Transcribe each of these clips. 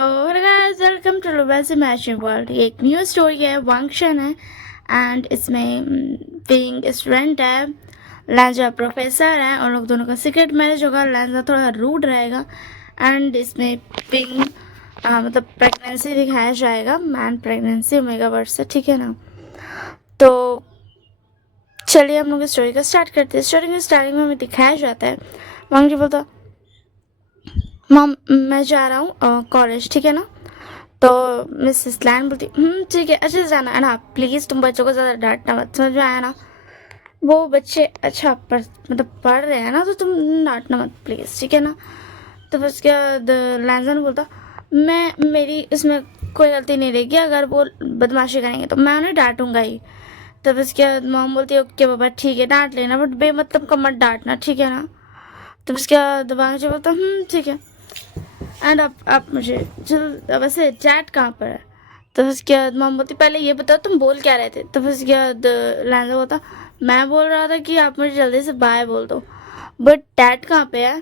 Hello guys, welcome to लुबैस imagine world. ये एक न्यू स्टोरी है, वांगशन है एंड इसमें पिंग स्टूडेंट है, लैंजा प्रोफेसर है। और लोग दोनों का सीक्रेट मैरिज होगा। लैंजा थोड़ा रूड रहेगा एंड इसमें पिंग मतलब प्रेगनेंसी दिखाया जाएगा। मैन प्रेगनेंसी ओमेगा वर्ड से, ठीक है ना। तो चलिए हम लोग स्टोरी को स्टार्ट करते हैं। स्टोरी के स्टार्टिंग में हमें दिखाया जाता है वांग जी बोलता, मम मैं जा रहा हूँ कॉलेज, ठीक है ना। तो मिसेस लैन बोलती ठीक है, अच्छे से जाना है ना, प्लीज़ तुम बच्चों को ज़्यादा डांटना मत, समझ में आया ना। वो बच्चे अच्छा पढ़ रहे हैं ना, तो तुम डांटना मत प्लीज़, ठीक है ना। तो फिर उसके बाद लैंजा ने बोलता, मेरी इसमें कोई गलती नहीं रहेगी, अगर वो बदमाशी करेंगे तो मैं उन्हें डांटूंगा ही। तब उसके बाद मॉम बोलती है ओके बाबा ठीक है, डांट लेना बट बेमतलब का मत डांटना, ठीक है ना। तब उसके बाद बांग्ची बोलता ठीक है। एंड आप मुझे चल वैसे चैट कहाँ पर है। तो उसके बाद मॉम बोलती पहले ये बताओ तुम बोल क्या रहे थे। तो उसके बाद लैंजा बोलता मैं बोल रहा था कि आप मुझे जल्दी से बाय बोल दो, बट डैड कहाँ पे है।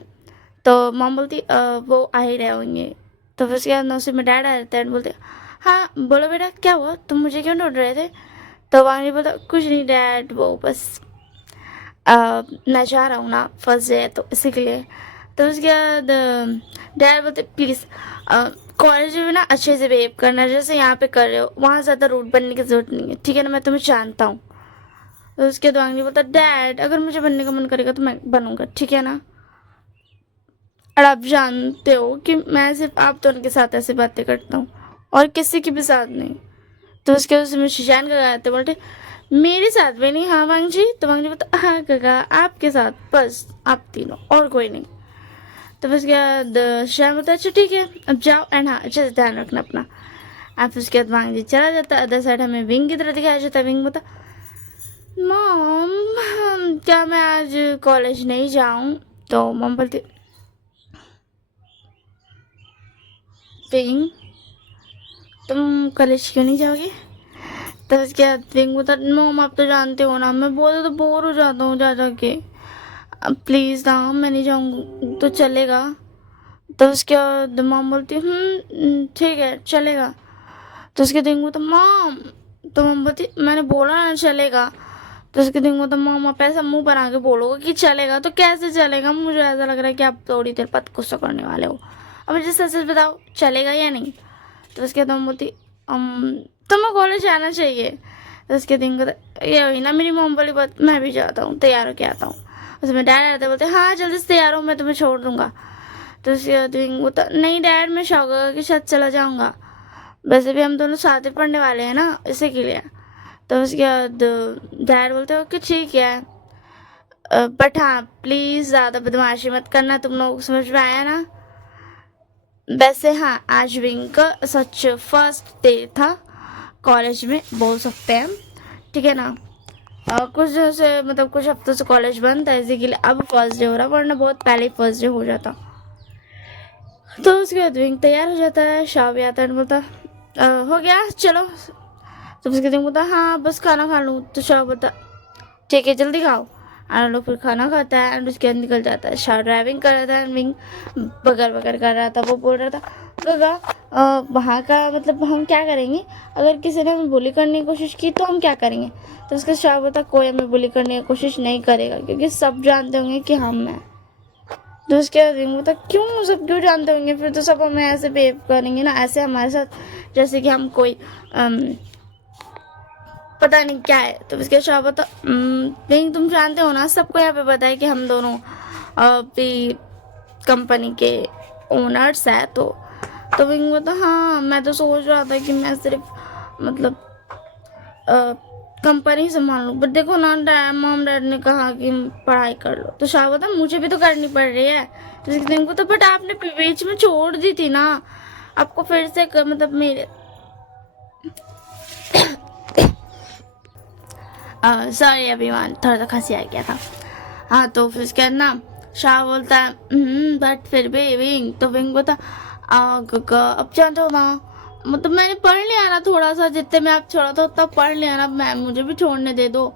तो मॉम बोलती वो आ ही रहे होंगे। तो फिर उसके बाद नौसी में डैड आ जाते हैं। बोलते हाँ बोलो बेटा क्या हुआ, तुम मुझे क्यों ढूंढ रहे थे। तो वांगी बोलता कुछ नहीं डैड, वो बस मैं जा रहा हूँ ना, फर्स्ट डे है तो इसी के लिए। तो उसके बाद डैड बोलते प्लीज़ कॉलेज में ना अच्छे से बिहेव करना, जैसे यहाँ पे कर रहे हो, वहाँ ज़्यादा रूड बनने की ज़रूरत नहीं है, ठीक है ना, मैं तुम्हें जानता हूँ। तो उसके बाद वांगी बोलता डैड अगर मुझे बनने का मन करेगा तो मैं बनूंगा, ठीक है ना। और आप जानते हो कि मैं सिर्फ आप दोनों के साथ ऐसे बातें करता हूँ और किसी के भी साथ नहीं। तो उसके बाद उसमें शिशान का गाते बोलते मेरे साथ भी नहीं। हाँ वांग जी। तो वांग जी बोलता हाँ काका आपके साथ, बस आप तीनों और कोई नहीं। तो उसके बाद शिशान बोलता अच्छा ठीक है अब जाओ एंड हाँ अच्छे से ध्यान रखना अपना। आप उसके बाद वांग जी चला जाता। अदर साइड हमें विंग की तरह दिखाया जाता है। विंग बोलता मॉम क्या मैं आज कॉलेज नहीं जाऊँ। तो मॉम बोलती विंग तुम कॉलेज क्यों नहीं जाओगे। तो उसके बाद विंग बोलता मॉम आप तो जानते हो ना, मैं बोलते तो बोर हो जाता हूँ जा जा के, अब प्लीज़ ना मैं नहीं जाऊँगी तो चलेगा। तो उसके बाद मॉम बोलती ठीक है चलेगा। तो उसके दिन बोलता मॉम, तो मॉम बोलती मैंने बोला ना चलेगा। तो उसके दिन बोलता मॉम आप ऐसा मुंह बना के बोलोगे कि चलेगा तो कैसे चलेगा, मुझे ऐसा लग रहा है कि आप थोड़ी देर बाद गुस्सा करने वाले हो, अब मुझे सच सच बताओ चलेगा या नहीं। तो उसके बाद मॉम बोलती तुम्हें कॉलेज आना चाहिए। तो उसके दिन को ये हुई ना मेरी मॉम वाली बात, मैं भी जाता हूँ तैयार होके आता हूँ। उसमें डैड आते बोलते हाँ जल्दी से तैयार हो मैं तुम्हें छोड़ दूंगा। तो उसके बाद वो तो नहीं डैड मैं शौका के साथ चला जाऊँगा, वैसे भी हम दोनों साथ ही पढ़ने वाले हैं ना इसी के लिए। तो उसके बाद डैड बोलते हो कि ठीक है बट हाँ प्लीज़ ज़्यादा बदमाशी मत करना, तुम लोग समझ में आया ना। वैसे हाँ आज विंग का सच फर्स्ट डे था कॉलेज में बोल सकते हैं, ठीक है ना। कुछ दिनों से मतलब कुछ हफ्तों से कॉलेज बंद था इसी के लिए अब फर्स्ट डे हो रहा, वरना बहुत पहले ही फर्स्ट डे हो जाता। तो उसके बाद विंग तैयार हो जाता है, शाव भी आता है बोलता हो गया चलो। तो उसके दिन बोलता हाँ बस खाना खा लूँ। तो शाव बोलता ठीक है जल्दी खाओ। और लोग फिर खाना खाता है एंड उसके बाद निकल जाता है। शाह ड्राइविंग कर रहा था एंड विंग बगर बगर कर रहा था। वो बोल रहा था गगा वहाँ का मतलब हम क्या करेंगे, अगर किसी ने हमें बुली करने की कोशिश की तो हम क्या करेंगे। तो उसका शाह बोलता कोई हमें बुली करने की कोशिश नहीं करेगा क्योंकि सब जानते होंगे कि हम हैं। तो उसके बाद विंग बोलता क्यों सब क्यों जानते होंगे, फिर तो सब हमें ऐसे बिहेव करेंगे ना, ऐसे हमारे साथ जैसे कि हम कोई पता नहीं क्या है। तो उसके शाह बोलता विंग तुम जानते हो ना सबको यहाँ पे पता है कि हम दोनों भी कंपनी के ओनर्स है। तो विंग बोलता हाँ मैं तो सोच रहा था कि मैं सिर्फ मतलब कंपनी संभाल लूँ, बट देखो ना मॉम डैड ने कहा कि पढ़ाई कर लो। तो शाह बोलता मुझे भी तो करनी पड़ रही है। तो इसके विंग बोलता बट आपने बीच में छोड़ दी थी ना, आपको फिर से मतलब मेरे सॉरी एवरीवन थोड़ा सा खांसी आ गया था। हाँ तो फिर उसके बाद ना शाह बोलता है बट फिर भी विंग। तो विंग बोलता अब जानते हो ना मतलब मैंने पढ़ लिया ना थोड़ा सा, जितने में आप छोड़ा था उतना पढ़ लिया ना, मैं मुझे भी छोड़ने दे दो।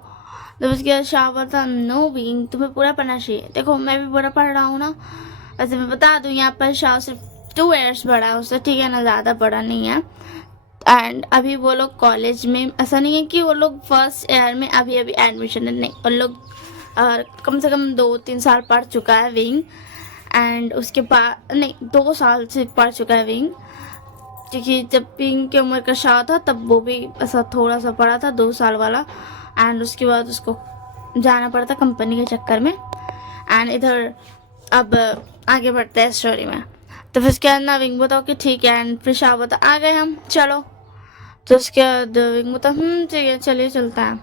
तो उसके बाद शाह बोलता नो विंग तुम्हें पूरा पढ़ना चाहिए, देखो मैं भी पूरा पढ़ रहा हूँ ना। वैसे मैं बता दूँ यहाँ पर शाह सिर्फ 2 ईयर्स बड़ा है उससे, ठीक है ना, ज़्यादा बड़ा नहीं है। एंड अभी वो लोग कॉलेज में, ऐसा नहीं है कि वो लोग फर्स्ट ईयर में अभी अभी एडमिशन है, नहीं, वो लोग कम से कम 2-3 साल पढ़ चुका है विंग। एंड उसके बाद नहीं, 2 साल से पढ़ चुका है विंग, क्योंकि जब विंग की उम्र का शाह था तब वो भी ऐसा थोड़ा सा पढ़ा था, 2 साल वाला। एंड उसके बाद उसको जाना पड़ा था कंपनी के चक्कर में। एंड इधर अब आगे बढ़ते हैं स्टोरी में। तो फिर उसके बाद ना विंग बताओ कि ठीक है, एंड फिर शाह बता आ गए हम, चलो। तो उसके बाद विंग बता ठीक है चलिए चलता है।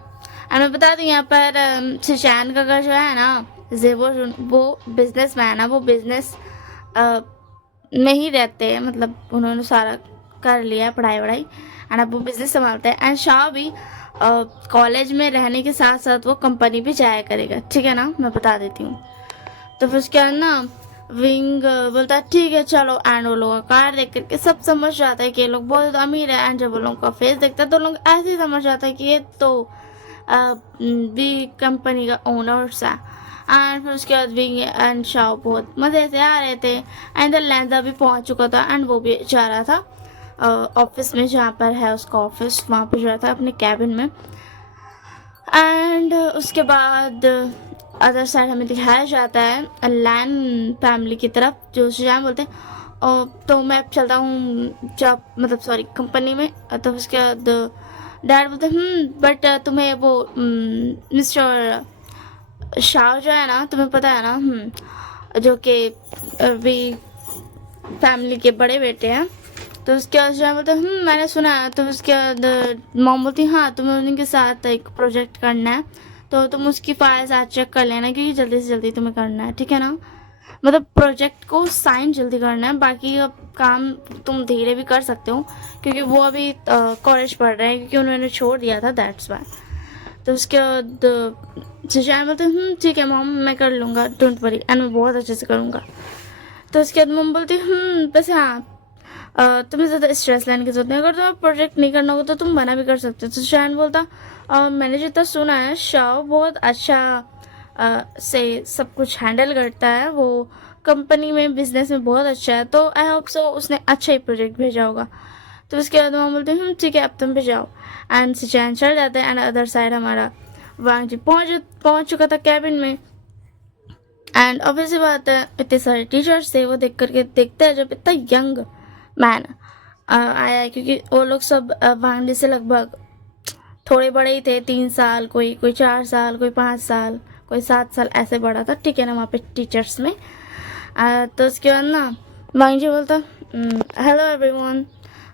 एंड मैं बता दूँ यहाँ पर शिशान का घर जो है ना, वो बिजनेस मैन है, वो बिजनेस में ही रहते हैं, मतलब उन्होंने सारा कर लिया है पढ़ाई वढ़ाई, एंड अब वो बिजनेस संभालते हैं। एंड शाह भी कॉलेज में रहने के साथ साथ वो कंपनी भी जाया करेगा, ठीक है ना, मैं बता देती हूँ। तो फिर उसके बाद ना विंग बोलता है ठीक है चलो। एंड वो लोगों का कार देख करके सब समझ जाता है कि ये लोग बहुत अमीर है। एंड जब वो लोगों का फेस देखता है तो लोग ऐसे ही समझ जाता है कि ये तो भी कंपनी का ओनर्स है। एंड फिर उसके बाद विंग एंड शाह बहुत मज़े से आ रहे थे। एंड लैंजा भी पहुंच चुका था, एंड वो भी जा रहा था ऑफिस में, जहाँ पर है उसका ऑफिस, वहाँ पर जा रहा था अपने कैबिन में। एंड उसके बाद अदर साइड हमें दिखाया जाता है लैन फैमिली की तरफ, जो सुजान बोलते हैं और तो मैं चलता हूँ जब मतलब सॉरी कंपनी में। तो उसके बाद डैड बोलते बट तुम्हें वो मिस्टर शाह जो है ना, तुम्हें पता है ना, जो कि भी फैमिली के बड़े बेटे हैं। तो उसके बाद जो बोलते मैंने सुना है। तो उसके बाद मॉम बोलती हाँ तुम्हें उनके साथ एक प्रोजेक्ट करना है, तो तुम उसकी फाइल्स आज चेक कर लेना, क्योंकि जल्दी से जल्दी तुम्हें करना है, ठीक है ना। मतलब प्रोजेक्ट को साइन जल्दी करना है, बाकी अब काम तुम धीरे भी कर सकते हो, क्योंकि वो अभी कॉलेज पढ़ रहे हैं, क्योंकि उन्होंने छोड़ दिया था, दैट्स वाई। तो उसके बाद सुजान बोलते ठीक है मॉम मैं कर लूँगा, डोंट वरी, एंड मैं बहुत अच्छे से करूँगा। तो उसके बाद मॉम बोलती वैसे हाँ तुम्हें ज़्यादा स्ट्रेस लेने की जरूरत नहीं, अगर तुम्हें प्रोजेक्ट नहीं करना होगा तो तुम मना भी कर सकते हो। तो शान बोलता मैंने जितना सुना है शाह बहुत अच्छा से सब कुछ हैंडल करता है, वो कंपनी में बिजनेस में बहुत अच्छा है, तो आई होप सो उसने अच्छा ही प्रोजेक्ट भेजा होगा। तो उसके बाद मॉम बोलते ठीक है अब तुम भी जाओ। एंड सिचैन चल जाता है। एंड अदर साइड हमारा वांग जी पहुँच चुका था कैबिन में। एंड ऑब्वियसली बात है इतने सारे टीचर्स थे, वो देख करके देखते हैं जब इतना यंग मैन आया है, क्योंकि वो लोग सब वांगडी से लगभग थोड़े बड़े ही थे, 3 साल, कोई 4 साल, कोई 5 साल, कोई 7 साल ऐसे बड़ा था, ठीक है ना, वहाँ पे टीचर्स में। तो उसके बाद ना वांग जी बोलता हेलो एवरीवन,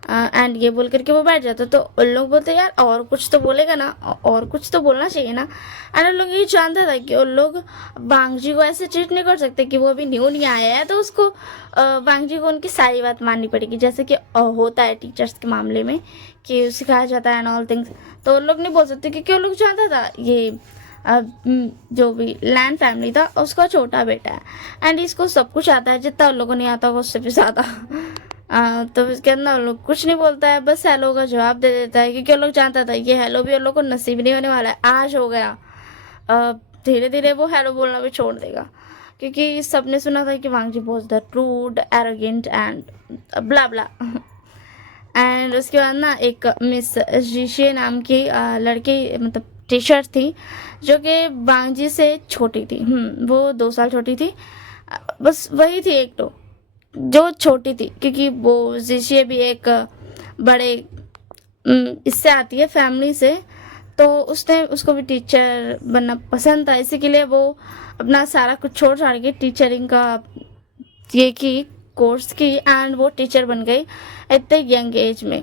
एंड ये बोल करके वो बैठ जाता। तो उन लोग बोलते यार और कुछ तो बोलेगा ना, और कुछ तो बोलना चाहिए ना। एंड उन लोग ये जानता था कि उन लोग वांग जी को ऐसे ट्रीट नहीं कर सकते कि वो अभी न्यू नहीं आया है, तो उसको वांग जी को उनकी सारी बात माननी पड़ेगी, जैसे कि होता है टीचर्स के मामले में कि सिखाया जाता है एंड ऑल थिंग्स। तो उन लोग नहीं बोल सकते, क्योंकि उन लोग जानता था ये जो भी लैंड फैमिली था उसका छोटा बेटा है, एंड इसको सब कुछ आता है, जितना उन लोगों को नहीं आता होगा उससे भी ज़्यादा। तो उसके अंदर लोग कुछ नहीं बोलता है, बस हेलो का जवाब दे देता है, क्योंकि उन लोग जानता था ये हेलो भी उन लोग को नसीब नहीं होने वाला है, आज हो गया, धीरे धीरे वो हेलो बोलना भी छोड़ देगा, क्योंकि सबने सुना था कि वांग जी बहुत rude, arrogant and blah blah. And उसके बाद ना एक मिस जीशे नाम की लड़की मतलब टीचर थी, जो कि वांग जी से छोटी थी। वो 2 साल छोटी थी, बस वही थी एक तो जो छोटी थी, क्योंकि वो जीशे भी एक बड़े इससे आती है फैमिली से, तो उसने उसको भी टीचर बनना पसंद था, इसी के लिए वो अपना सारा कुछ छोड़ छाड़ के टीचरिंग का ये की कोर्स की, एंड वो टीचर बन गई इतने यंग एज में।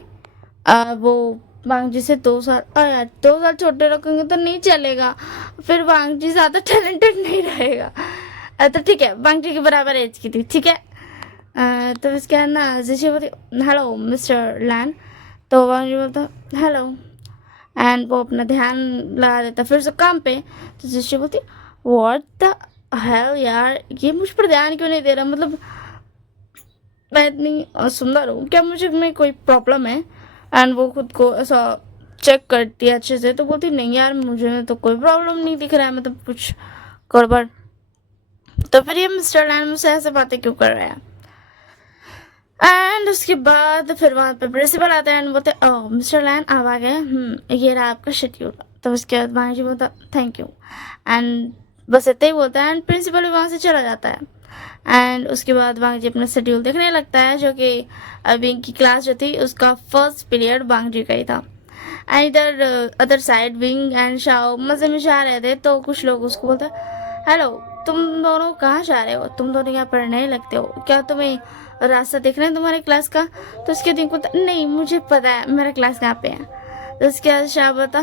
वो वांग जी से 2 साल, यार 2 साल छोटे रखेंगे तो नहीं चलेगा, फिर वांग जी ज़्यादा टैलेंटेड नहीं रहेगा। तो ठीक है वांग जी के बराबर एज की थी, ठीक है। तो इसके बाद ना जीशे बोलती हेलो मिस्टर लैन, तो वांग जी बोलता हेलो, एंड वो अपना ध्यान लगा देता फिर से काम पे। तो जीशे बोलती व्हाट द हेल यार, ये मुझ पर ध्यान क्यों नहीं दे रहा, मतलब मैं इतनी सुंदर हूँ क्या, मुझे में कोई प्रॉब्लम है। एंड वो खुद को ऐसा चेक करती है अच्छे से, तो बोलती नहीं यार मुझे तो कोई प्रॉब्लम नहीं दिख रहा है, मतलब कुछ गड़बड़। तो फिर ये मिस्टर लैन मुझसे ऐसे बातें क्यों कर रहे हैं। एंड उसके बाद फिर वहाँ पे प्रिंसिपल आते हैं एंड बोलते ओह मिस्टर लैन आप आ गए, ये रहा आपका शेड्यूल। तो उसके बाद वांग जी बोलता थैंक यू एंड बस इतना ही बोलता है एंड प्रिंसिपल भी वहाँ से चला जाता है। एंड उसके बाद वांग जी अपना शेड्यूल देखने लगता है, जो कि विंग की क्लास जो थी उसका फर्स्ट पीरियड वांग जी का ही था। एंड इधर other side wing and Shao मज़े में जा रहे थे, तो कुछ लोग उसको बोलते हेलो तुम दोनों कहाँ जा रहे हो, तुम दोनों यहाँ पढ़ने लगते हो क्या, तुम्हें रास्ता देखना है तुम्हारे क्लास का। तो उसके दिन को नहीं मुझे पता है मेरा क्लास कहाँ पे है। तो उसके बाद शाह बोलता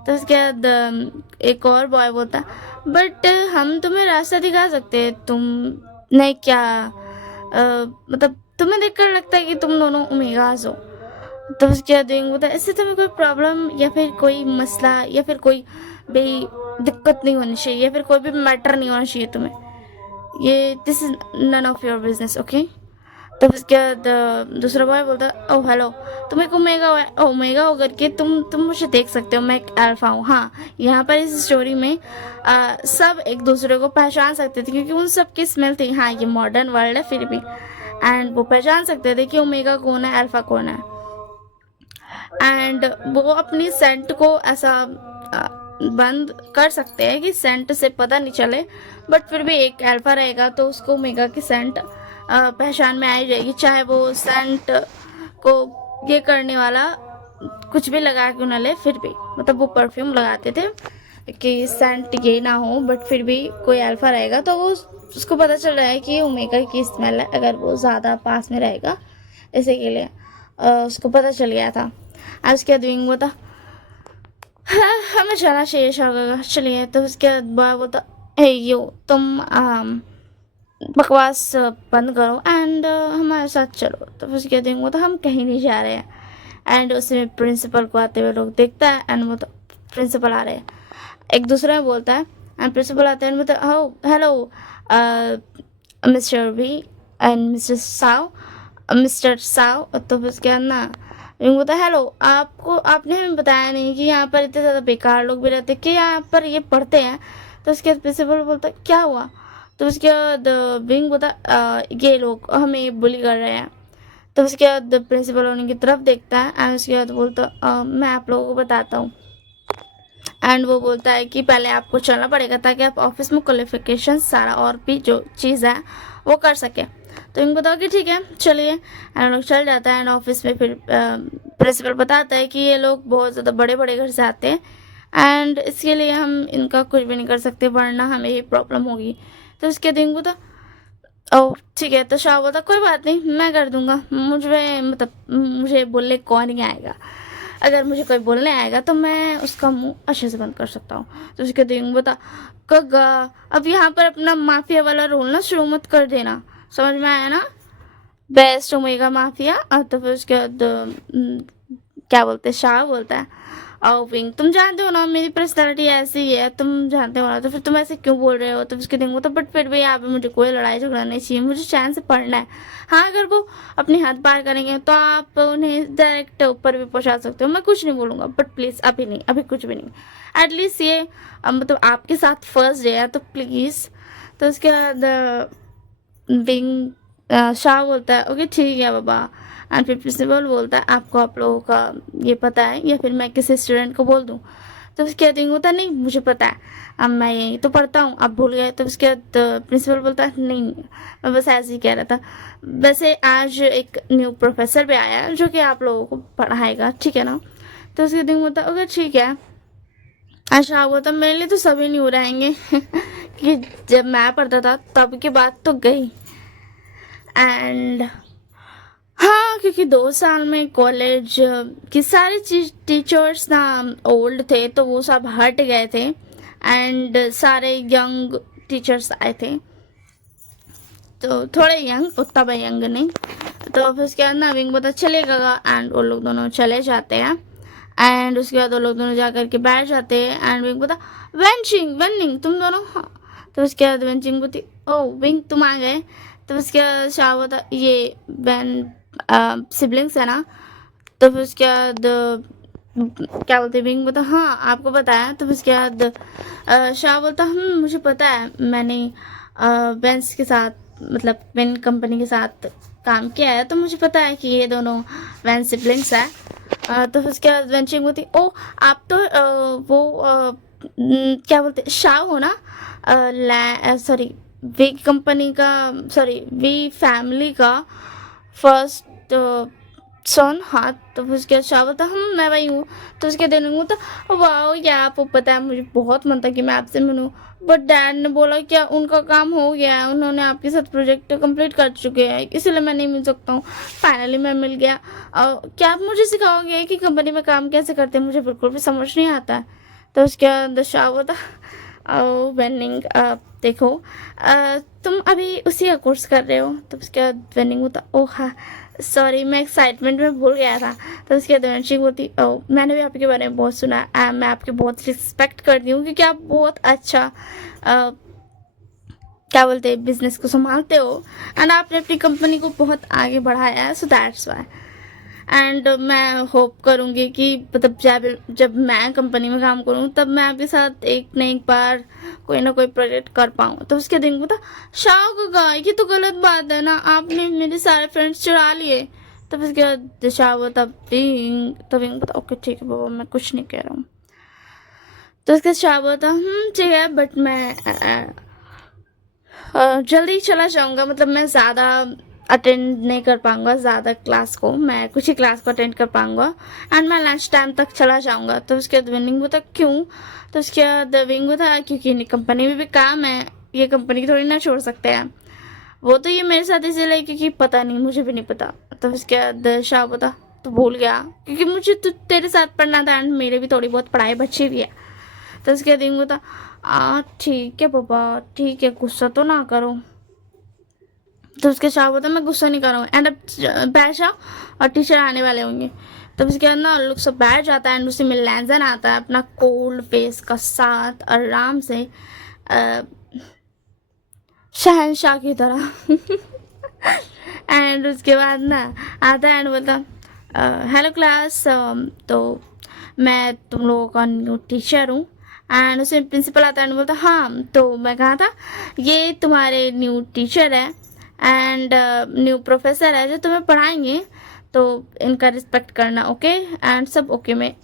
तो उसके बाद एक और बॉय बोलता बट हम तुम्हें रास्ता दिखा सकते हैं, तुम नहीं क्या मतलब तुम्हें देखकर लगता है कि तुम दोनों ओमेगास हो। तो उसके बाद विंग बोलता इससे तुम्हें कोई प्रॉब्लम या फिर कोई मसला या फिर कोई भी दिक्कत नहीं होनी चाहिए या फिर कोई भी मैटर नहीं होना चाहिए तुम्हें, ये this is none of your business okay. तब उसके बाद दूसरा बॉय बोलता ओह हेलो तुम एक ओमेगा हो करके तुम मुझे देख सकते हो, मैं एक अल्फा हूँ। हाँ यहाँ पर इस स्टोरी में सब एक दूसरे को पहचान सकते थे क्योंकि उन सब की स्मेल थी। हाँ ये मॉडर्न वर्ल्ड है फिर भी, एंड वो पहचान सकते थे कि ओमेगा कौन है अल्फा कौन है। एंड वो अपनी सेंट को ऐसा बंद कर सकते हैं कि सेंट से पता नहीं चले, बट फिर भी एक अल्फा रहेगा तो उसको ओमेगा की सेंट पहचान में आई जाएगी, चाहे वो सेंट को ये करने वाला कुछ भी लगा क्यों ना ले। फिर भी मतलब वो परफ्यूम लगाते थे कि सेंट ये ना हो, बट फिर भी कोई अल्फा रहेगा तो वो उसको पता चल रहा है कि ओमेगा की स्मेल है, अगर वो ज़्यादा पास में रहेगा इसी के लिए उसको पता चल गया था। आज उसके बाद विंग बोलता हाँ हमें जाना चाहिए शाह चलिए। तो उसके बाद बॉय बोलता हे यो तुम बकवास बंद करो एंड हमारे साथ चलो। तो उसके बाद विंग बोलता हम कहीं नहीं जा रहे हैं। एंड उसमें प्रिंसिपल को आते हुए लोग देखता है एंड वो तो प्रिंसिपल आ रहे हैं, एक दूसरे में बोलता है एंड प्रिंसिपल आते हैं बोलते hello Mr V and Mr Sao. तो उसके बाद ना विंग बोलता हेलो आपने हमें बताया नहीं कि यहाँ पर इतने ज़्यादा बेकार लोग भी रहते कि यहाँ पर ये पढ़ते हैं। तो उसके बाद प्रिंसिपल बोलता क्या हुआ। तो उसके बाद विंग बोलता ये लोग हमें बुली कर रहे हैं। तो उसके बाद प्रिंसिपल उनकी तरफ देखता है एंड उसके बाद बोलता मैं आप लोगों को बताता हूँ। एंड वो बोलता है कि पहले आपको चलना पड़ेगा ताकि आप ऑफिस में क्वालिफिकेशन सारा और भी जो चीज़ है वो कर सके। तो इनको बताओ कि ठीक है चलिए एंड लोग चल जाता है एंड ऑफिस में फिर प्रिंसिपल बताता है कि ये लोग बहुत ज़्यादा बड़े बड़े घर से आते हैं एंड इसके लिए हम इनका कुछ भी नहीं कर सकते वरना हमें ही प्रॉब्लम होगी। तो उसके दिन को ओह ठीक है। तो शाह बोलता कोई बात नहीं मैं कर दूंगा, मुझे बोलने कौन नहीं आएगा, अगर मुझे कोई बोलने आएगा तो मैं उसका मुंह अच्छे से बंद कर सकता हूँ। तो उसके दिन बोलता कगा अब यहाँ पर अपना माफिया वाला रोल ना शुरू मत कर देना, समझ में आया ना, बेस्ट ओमेगा माफिया। और तो फिर उसके बाद क्या बोलते हैं शाह बोलता है और विंग तुम जानते हो ना मेरी पर्सनालिटी ऐसी ही है, तुम जानते हो ना, तो फिर तुम ऐसे क्यों बोल रहे हो। तो उसके दिन तो बट फिर भी यहाँ पे मुझे कोई लड़ाई झगड़ा नहीं चाहिए, मुझे चैन से पढ़ना है। हाँ अगर वो अपने हाथ पार करेंगे तो आप उन्हें डायरेक्ट ऊपर भी पहुँचा सकते हो, मैं कुछ नहीं बोलूँगा, बट प्लीज़ अभी नहीं, अभी कुछ भी नहीं, एटलीस्ट ये मतलब आपके साथ फर्स्ट डे है तो प्लीज़। तो उसके बाद विंग शाह बोलता है ओके ठीक है बाबा। एंड फिर प्रिंसिपल बोलता है आपको आप लोगों का ये पता है या फिर मैं किसी स्टूडेंट को बोल दूँ। तो उसके बाद विंग होता नहीं मुझे पता है, अब मैं यही तो पढ़ता हूँ आप भूल गए। तो उसके बाद प्रिंसिपल बोलता है नहीं मैं बस ऐसे ही कह रहा था, वैसे आज एक न्यू प्रोफेसर भी आया जो कि आप लोगों को पढ़ाएगा ठीक है ना। तो उसके दिन बोलता ओके ठीक है। अच्छा बोलता मेरे लिए तो सभी न्यू रहेंगे कि जब मैं पढ़ता था तब की बात तो गई। एंड हाँ क्योंकि 2 साल में कॉलेज की सारी चीज टीचर्स ना ओल्ड थे तो वो सब हट गए थे एंड सारे यंग टीचर्स आए थे, तो थोड़े यंग उतना भी यंग नहीं। तो फिर उसके बाद ना विंग बहुत अच्छा लगेगा एंड वो लोग दोनों चले जाते हैं एंड उसके बाद वो लोग दोनों जा करके बैठ जाते हैं एंड विंग बोलता वेनिंग तुम दोनों। हाँ तो उसके बाद वेंचिंग बोलती ओ विंग तुम आ गए। तो उसके बाद शाह बोलता ये वैन सिबलिंग्स है ना। तो फिर उसके बाद क्या बोलते विंग बोलता हाँ आपको पता है। तो फिर उसके बाद शाह बोलता मुझे पता है, मैंने बेंस के साथ मतलब विन कंपनी के साथ काम किया है, तो मुझे पता है कि ये दोनों वैन सिबलिंग्स हैं। तो उसके बाद वेंचिंग होती, ओ आप तो वो क्या बोलते शाह हो ना, सॉरी वी कंपनी का, सॉरी वी फैमिली का फर्स्ट सन। हाँ, तो उसके बाद शाह बोलता मैं वही हूँ। तो उसके दिन हूँ तो वाह, या आपको पता है मुझे बहुत मन था कि मैं आपसे मिलूँ, बट डैड ने बोला क्या उनका काम हो गया है, उन्होंने आपके साथ प्रोजेक्ट कंप्लीट कर चुके हैं, इसलिए मैं नहीं मिल सकता हूँ। फाइनली मैं मिल गया। क्या आप मुझे सिखाओगे कि कंपनी में काम कैसे करते हैं? मुझे बिल्कुल भी समझ नहीं आता है। तो उसके बाद शाह होता वेनिंग, देखो तुम अभी उसी का कोर्स कर रहे हो? तो उसके बाद वेनिंग होता, ओह हाँ सॉरी, मैं एक्साइटमेंट में भूल गया था। तो उसके बाद वेंशिंग होती, ओ मैंने भी आपके बारे में बहुत सुना है, मैं आपकी बहुत रिस्पेक्ट करती हूँ क्योंकि आप बहुत अच्छा क्या बोलते हैं बिजनेस को संभालते हो, एंड आपने अपनी कंपनी को बहुत आगे बढ़ाया है, सो दैट्स वाई। एंड मैं होप करूँगी कि मतलब जब मैं कंपनी में काम करूँ तब मैं आपके साथ एक न एक बार कोई ना कोई प्रोजेक्ट कर पाऊँ। तो उसके दिन बता, शाह का ये तो गलत बात है ना, आपने मेरे सारे फ्रेंड्स चुरा लिए। तब उसके बाद शाह बता, तब बता ओके ठीक है बाबा, मैं कुछ नहीं कह रहा हूँ। तो उसके शाह बता ठीक है, बट मैं जल्दी चला जाऊँगा, मतलब मैं ज़्यादा अटेंड नहीं कर पाऊँगा ज़्यादा क्लास को, मैं कुछ ही क्लास को अटेंड कर पाऊँगा, एंड मैं लंच टाइम तक चला जाऊँगा। तो उसके बाद विनिंग बता क्यों? तो उसके बाद विंग बता क्योंकि कंपनी में भी काम है, ये कंपनी थोड़ी ना छोड़ सकते हैं। वो तो ये मेरे साथ इसलिए क्योंकि पता नहीं, मुझे भी नहीं पता। तो उसके बाद शाह बता तो भूल गया क्योंकि मुझे तो तेरे साथ पढ़ना था, एंड मेरे भी थोड़ी बहुत पढ़ाई बची भी है। तो उसके बाद बता ठीक है पापा ठीक है, गुस्सा तो ना करो। तो उसके शाह होता मैं गुस्सा नहीं कर रहा हूँ, एंड अब बैठ जाओ और टीचर आने वाले होंगे। तब उसके बाद ना लोग सब बैठ जाता है, एंड उसी में लैंजन आता है अपना कोल्ड फेस का साथ आराम से शहनशाह की तरह एंड उसके बाद ना आता है एंड बोलता हेलो क्लास, तो मैं तुम लोगों का न्यू टीचर हूँ। एंड उसमें प्रिंसिपल आता है एंड बोलता हाँ, तो मैं कहा था ये तुम्हारे न्यू टीचर है एंड न्यू प्रोफेसर है जो तुम्हें पढ़ाएंगे, तो इनका रिस्पेक्ट करना ओके। एंड सब ओके में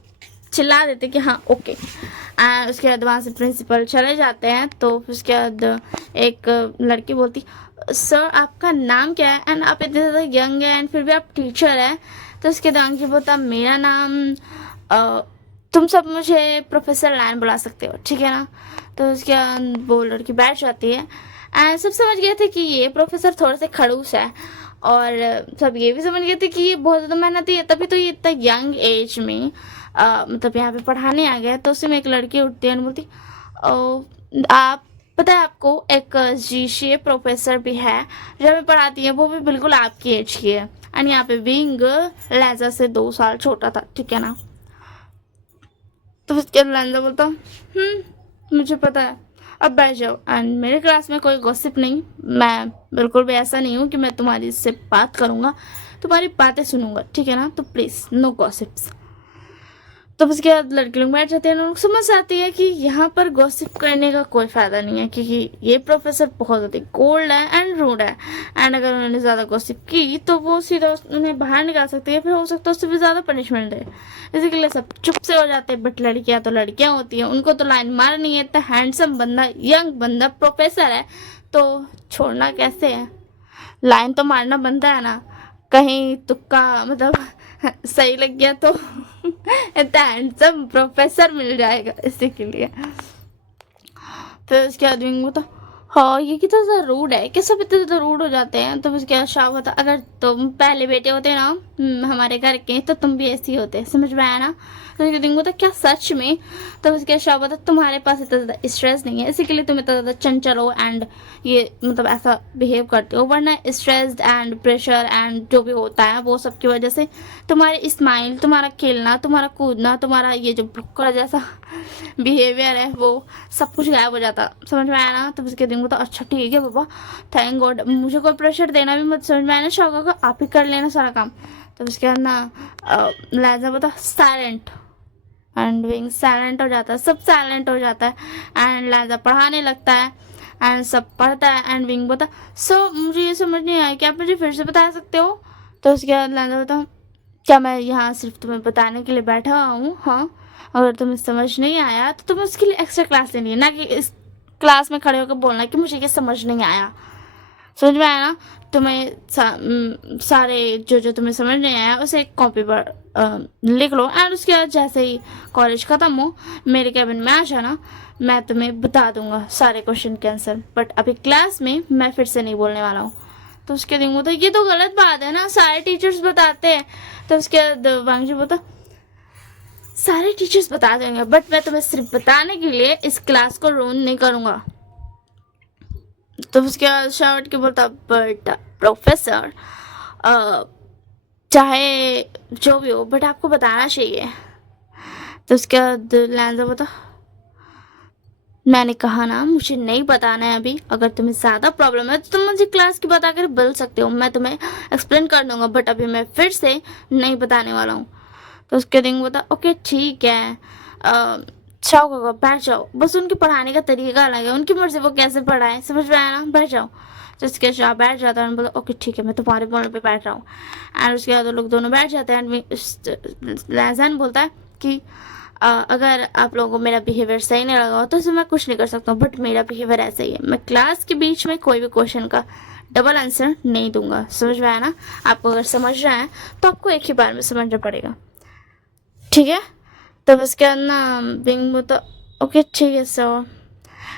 चिल्ला देते कि हाँ ओके। एंड उसके बाद वहाँ से प्रिंसिपल चले जाते हैं। तो उसके बाद एक लड़की बोलती सर आपका नाम क्या है, एंड आप इतने ज़्यादा यंग है एंड फिर भी आप टीचर है। तो उसके बाद की बोलता मेरा नाम तुम सब मुझे प्रोफेसर लाइन बुला सकते हो, ठीक है ना। तो उसके बाद वो लड़की बैठ जाती है, एंड सब समझ गए थे कि ये प्रोफेसर थोड़े से खड़ूस है, और सब ये भी समझ गए थे कि ये बहुत ज़्यादा मेहनती है, तभी तो ये इतना यंग एज में मतलब यहाँ पे पढ़ाने आ गया। तो उसी में एक लड़की उठती है और बोलती आप पता है आपको एक जीशीए प्रोफेसर भी है जो हमें पढ़ाती है, वो भी बिल्कुल आपकी एज की है, एंड यहाँ पे विंग लैजा से 2 साल छोटा था, ठीक है ना। तो उसके बाद लैजा बोलता मुझे पता है, अब बैठ जाओ, एंड मेरे क्लास में कोई गॉसिप नहीं, मैं बिल्कुल भी ऐसा नहीं हूँ कि मैं तुम्हारी से बात करूँगा, तुम्हारी बातें सुनूंगा, ठीक है ना। तो प्लीज़ नो गॉसिप्स। तो उसके बाद लड़के लोग बैठ जाते हैं, लोग समझ आती है कि यहाँ पर गॉसिप करने का कोई फ़ायदा नहीं है क्योंकि ये प्रोफेसर बहुत ज़्यादा कोल्ड है एंड रूड है, एंड अगर उन्होंने ज़्यादा गॉसिप की तो वो सीधा उन्हें बाहर निकाल सकती है, फिर हो सकता है उससे भी ज़्यादा पनिशमेंट है। इसी के लिए सब चुप से हो जाते हैं, बट लड़कियाँ तो लड़कियाँ होती हैं, उनको तो लाइन मारनी है। इतना हैंडसम बंदा यंग बंदा प्रोफेसर है तो छोड़ना कैसे है, लाइन तो मारना बनता है ना, कहीं तुक्का मतलब सही लग गया तो इतना हैंडसम प्रोफेसर मिल जाएगा इसी के लिए। फिर उसके आदमी को तो हाँ ये कितना ज़्यादा रूड है, कि सब इतने ज़्यादा रूड हो जाते हैं। तो उसके बाद शाह होता अगर तुम पहले बेटे होते ना हमारे घर के तो तुम भी ऐसे ही होते, समझ में आया ना। तो उसके दिन होता क्या सच में। तो उसके शाह होता तुम्हारे पास इतना ज़्यादा स्ट्रेस नहीं है, इसी के लिए तुम इतना ज़्यादा चंचल हो एंड ये मतलब ऐसा बिहेव करते हो, वरना स्ट्रेस एंड प्रेशर एंड जो भी होता है वो सब की वजह से तुम्हारी स्माइल, तुम्हारा खेलना, तुम्हारा कूदना, तुम्हारा ये जो ब्रुक्का जैसा बिहेवियर है वो सब कुछ गायब हो जाता, समझ में आया ना। तो उसके दिन तो अच्छा ठीक है पापा, थैंक गॉड, मुझे कोई प्रेशर देना भी मत, समझ में आया ना शौका का, आप ही कर लेना सारा काम। तो उसके बाद ना लैजा बता साइलेंट, एंड विंग साइलेंट हो जाता है, सब साइलेंट हो जाता है, एंड लैजा पढ़ाने लगता है। एंड सब पढ़ता है एंड विंग बोलता सर मुझे ये समझ नहीं आया, क्या आप मुझे फिर से बता सकते हो? तो उसके बाद लैंजा बोलता क्या मैं यहाँ सिर्फ तुम्हें बताने के लिए बैठा हुआ हूँ? हाँ, अगर तुम्हें समझ नहीं आया तो तुम्हें उसके लिए एक्स्ट्रा क्लास लेनी है, ना कि इस क्लास में खड़े होकर बोलना कि मुझे ये समझ नहीं आया। समझ में आया ना? तुम्हें सारे जो तुम्हें समझ नहीं आया उसे एक कॉपी पर लिख लो एंड उसके बाद जैसे ही कॉलेज ख़त्म हो मेरे कैबिन में आ जाना, मैं तुम्हें बता दूंगा सारे क्वेश्चन के आंसर, बट अभी क्लास में मैं फिर से नहीं बोलने वाला हूँ। तो उसके दिन बोलता ये तो गलत बात है ना, सारे टीचर्स बताते हैं। तो उसके बाद वांगजी बोलता सारे टीचर्स बता देंगे बट मैं तुम्हें सिर्फ बताने के लिए इस क्लास को रूइन नहीं करूँगा। तो उसके बाद शाउट के बोलता बट प्रोफेसर चाहे जो भी हो बट आपको बताना चाहिए। तो उसके बाद लैंजा बोलता मैंने कहा ना मुझे नहीं बताना है अभी, अगर तुम्हें ज़्यादा प्रॉब्लम है तो तुम मुझे क्लास की बता कर बोल सकते हो, मैं तुम्हें एक्सप्लेन कर दूंगा बट अभी मैं फिर से नहीं बताने वाला हूँ। तो उसके दिन बोलता ओके ठीक है, जाओ काका बैठ जाओ, बस उनके पढ़ाने का तरीका अलग है, उनकी मर्जी वो कैसे पढ़ाए, समझ में आया ना, बैठ जाओ। तो उसके बाद बैठ जाता है, बोला ओके ठीक है मैं तुम्हारे बोलने पे बैठ रहा हूँ। एंड उसके बाद लोग दोनों बैठ जाते हैं एंड लैज़न बोलता है कि अगर आप लोगों को मेरा बिहेवियर सही नहीं लगा हो तो उसमें मैं कुछ नहीं कर सकता हूँ, बट मेरा बिहेवियर ऐसा ही है, मैं क्लास के बीच में कोई भी क्वेश्चन का डबल आंसर नहीं दूंगा। समझ में आया ना? आपको अगर समझना है तो आपको एक ही बार में समझना पड़ेगा, ठीक है? तब उसके बाद ना बिंग तो ओके ठीक है सर,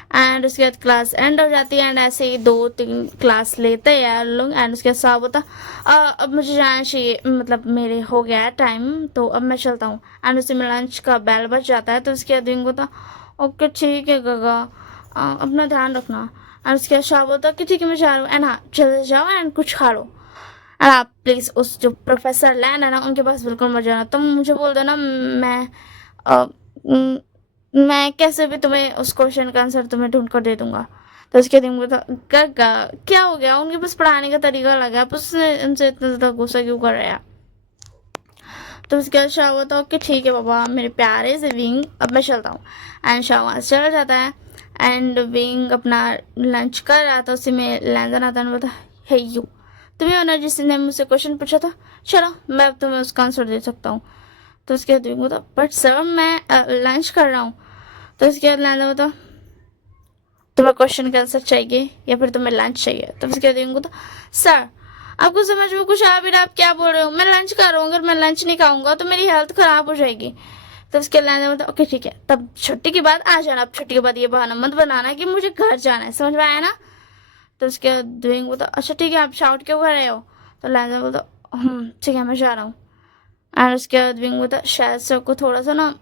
एंड उसके बाद क्लास एंड हो जाती है एंड ऐसे ही 2-3 क्लास लेते हैं यार लोग। एंड उसके बाद साहब होता अब मुझे जाना चाहिए, मतलब मेरे हो गया है टाइम तो अब मैं चलता हूँ। एंड उससे में लंच का बेल बज जाता है। तो उसके बाद बिंग होता ओके ठीक है गगा, अपना ध्यान रखना। एंड उसके बाद साहब होता कि ठीक है मैं जा रहा हूँ, एंड हाँ चले जाओ एंड कुछ खा लो। एंड आप प्लीज़ उस जो प्रोफेसर लैन है ना उनके पास बिल्कुल मत जाना, तुम मुझे बोल देना मैं कैसे भी तुम्हें उस क्वेश्चन का आंसर तुम्हें ढूंढ कर दे दूंगा। तो उसके दिन बोलता गगा क्या हो गया, उनके पास पढ़ाने का तरीका अलग है, आप उससे उनसे इतना ज़्यादा गुस्सा क्यों कर रहे हैं? तो उसके बाद शाह होता ओके ठीक है बाबा मेरे प्यारे से विंग, अब मैं चलता हूँ। एंड शाह वहाँ से चला जाता है एंड विंग अपना लंच कर रहा था, उसी में लैंडन आता है, बोलता हे यू तुम्हें ना जिसने मुझसे क्वेश्चन पूछा था, चलो मैं अब तुम्हें उसका आंसर दे सकता हूँ। तो उसके बाद विंग बोलता बट सर मैं लंच कर रहा हूँ। तो उसके बाद लैंडन बोलता तुम्हें क्वेश्चन का आंसर चाहिए या फिर तुम्हें लंच चाहिए? तो उसके बाद विंग बोलता सर आपको समझ में कुछ आ भी रहा, आप क्या बोल रहे हो, मैं लंच कर रहा हूँ, अगर मैं लंच नहीं खाऊंगा तो मेरी हेल्थ खराब हो जाएगी। तो उसके लैंडन बोलता ओके ठीक है तब छुट्टी के बाद आ जाना, अब छुट्टी के बाद ये बहाना मत बनाना कि मुझे घर जाना है, समझ में आया ना? तो उसके बाद विंग बोलता अच्छा ठीक है आप शाउट क्यों कर रहे हो? तो लैंडन बोलता ठीक है मैं जा रहा हूँ। एंड उसके बाद विंग बोलता शायद सबको थोड़ा सा ना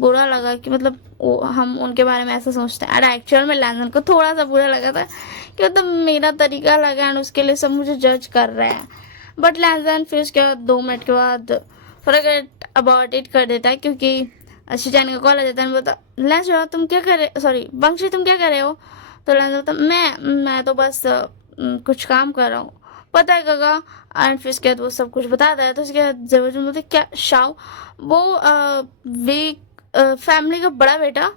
बुरा लगा कि मतलब हम उनके बारे में ऐसा सोचते हैं, एंड एक्चुअल में लैंडन को थोड़ा सा बुरा लगा था कि मतलब मेरा तरीका लगा एंड उसके लिए सब मुझे जज कर रहे हैं। बट लैंडन फिर उसके बाद 2 मिनट के बाद फॉरगेट अबाउट इट कर देता है क्योंकि शिजान का कॉल आ जाता है। बोलता लैंडन तुम क्या कर रहे, सॉरी बंशी तुम क्या कर रहे हो? तो लैंडन बोलता मैं तो बस कुछ काम कर रहा हूँ, पता है गगा। एंड फिर उसके बाद वो सब कुछ बताता है। तो उसके बाद जबरदस्त बोलते क्या शाव वो वी फैमिली का बड़ा बेटा?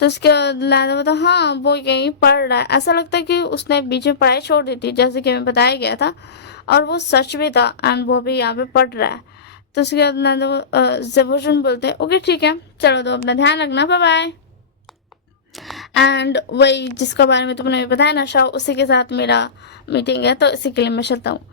तो उसके बाद लैंडन बोलता हाँ वो यहीं पढ़ रहा है, ऐसा लगता है कि उसने बीच में पढ़ाई छोड़ दी थी जैसे कि हमें बताया गया था, और वो सच भी था एंड वो भी यहाँ पे पढ़ रहा है। तो उसके बाद लैंडन जबरदस्त बोलते हैं ओके ठीक है चलो तो अपना ध्यान रखना, बाय बाय। एंड वही जिसका बारे में तुमने बताया ना शाह, उसी के साथ मेरा मीटिंग है तो इसी के लिए मैं चलता हूँ।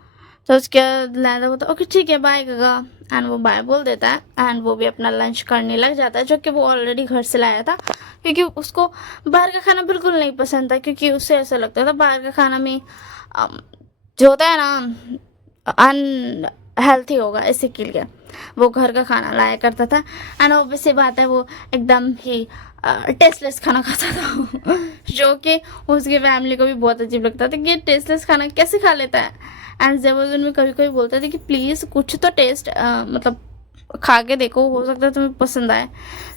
तो उसके बाद लैंडन बोलता ओके ठीक है बाय गगा, एंड वो बाय बोल देता है एंड वो भी अपना लंच करने लग जाता है जो कि वो ऑलरेडी घर से लाया था, क्योंकि उसको बाहर का खाना बिल्कुल नहीं पसंद था, क्योंकि उससे ऐसा लगता था बाहर का खाना में जो होता है ना अनहेल्थी होगा, इसी के लिए वो घर का खाना लाया करता था। एंड ऑब्वियसली बात है वो एकदम ही टेस्टलेस खाना खाता था जो कि उसकी फैमिली को भी बहुत अजीब लगता था कि ये टेस्टलेस खाना कैसे खा लेता है। एंड जबरदस्त में कभी कभी बोलते थे कि प्लीज़ कुछ तो टेस्ट मतलब खा के देखो, हो सकता है तुम्हें पसंद आए।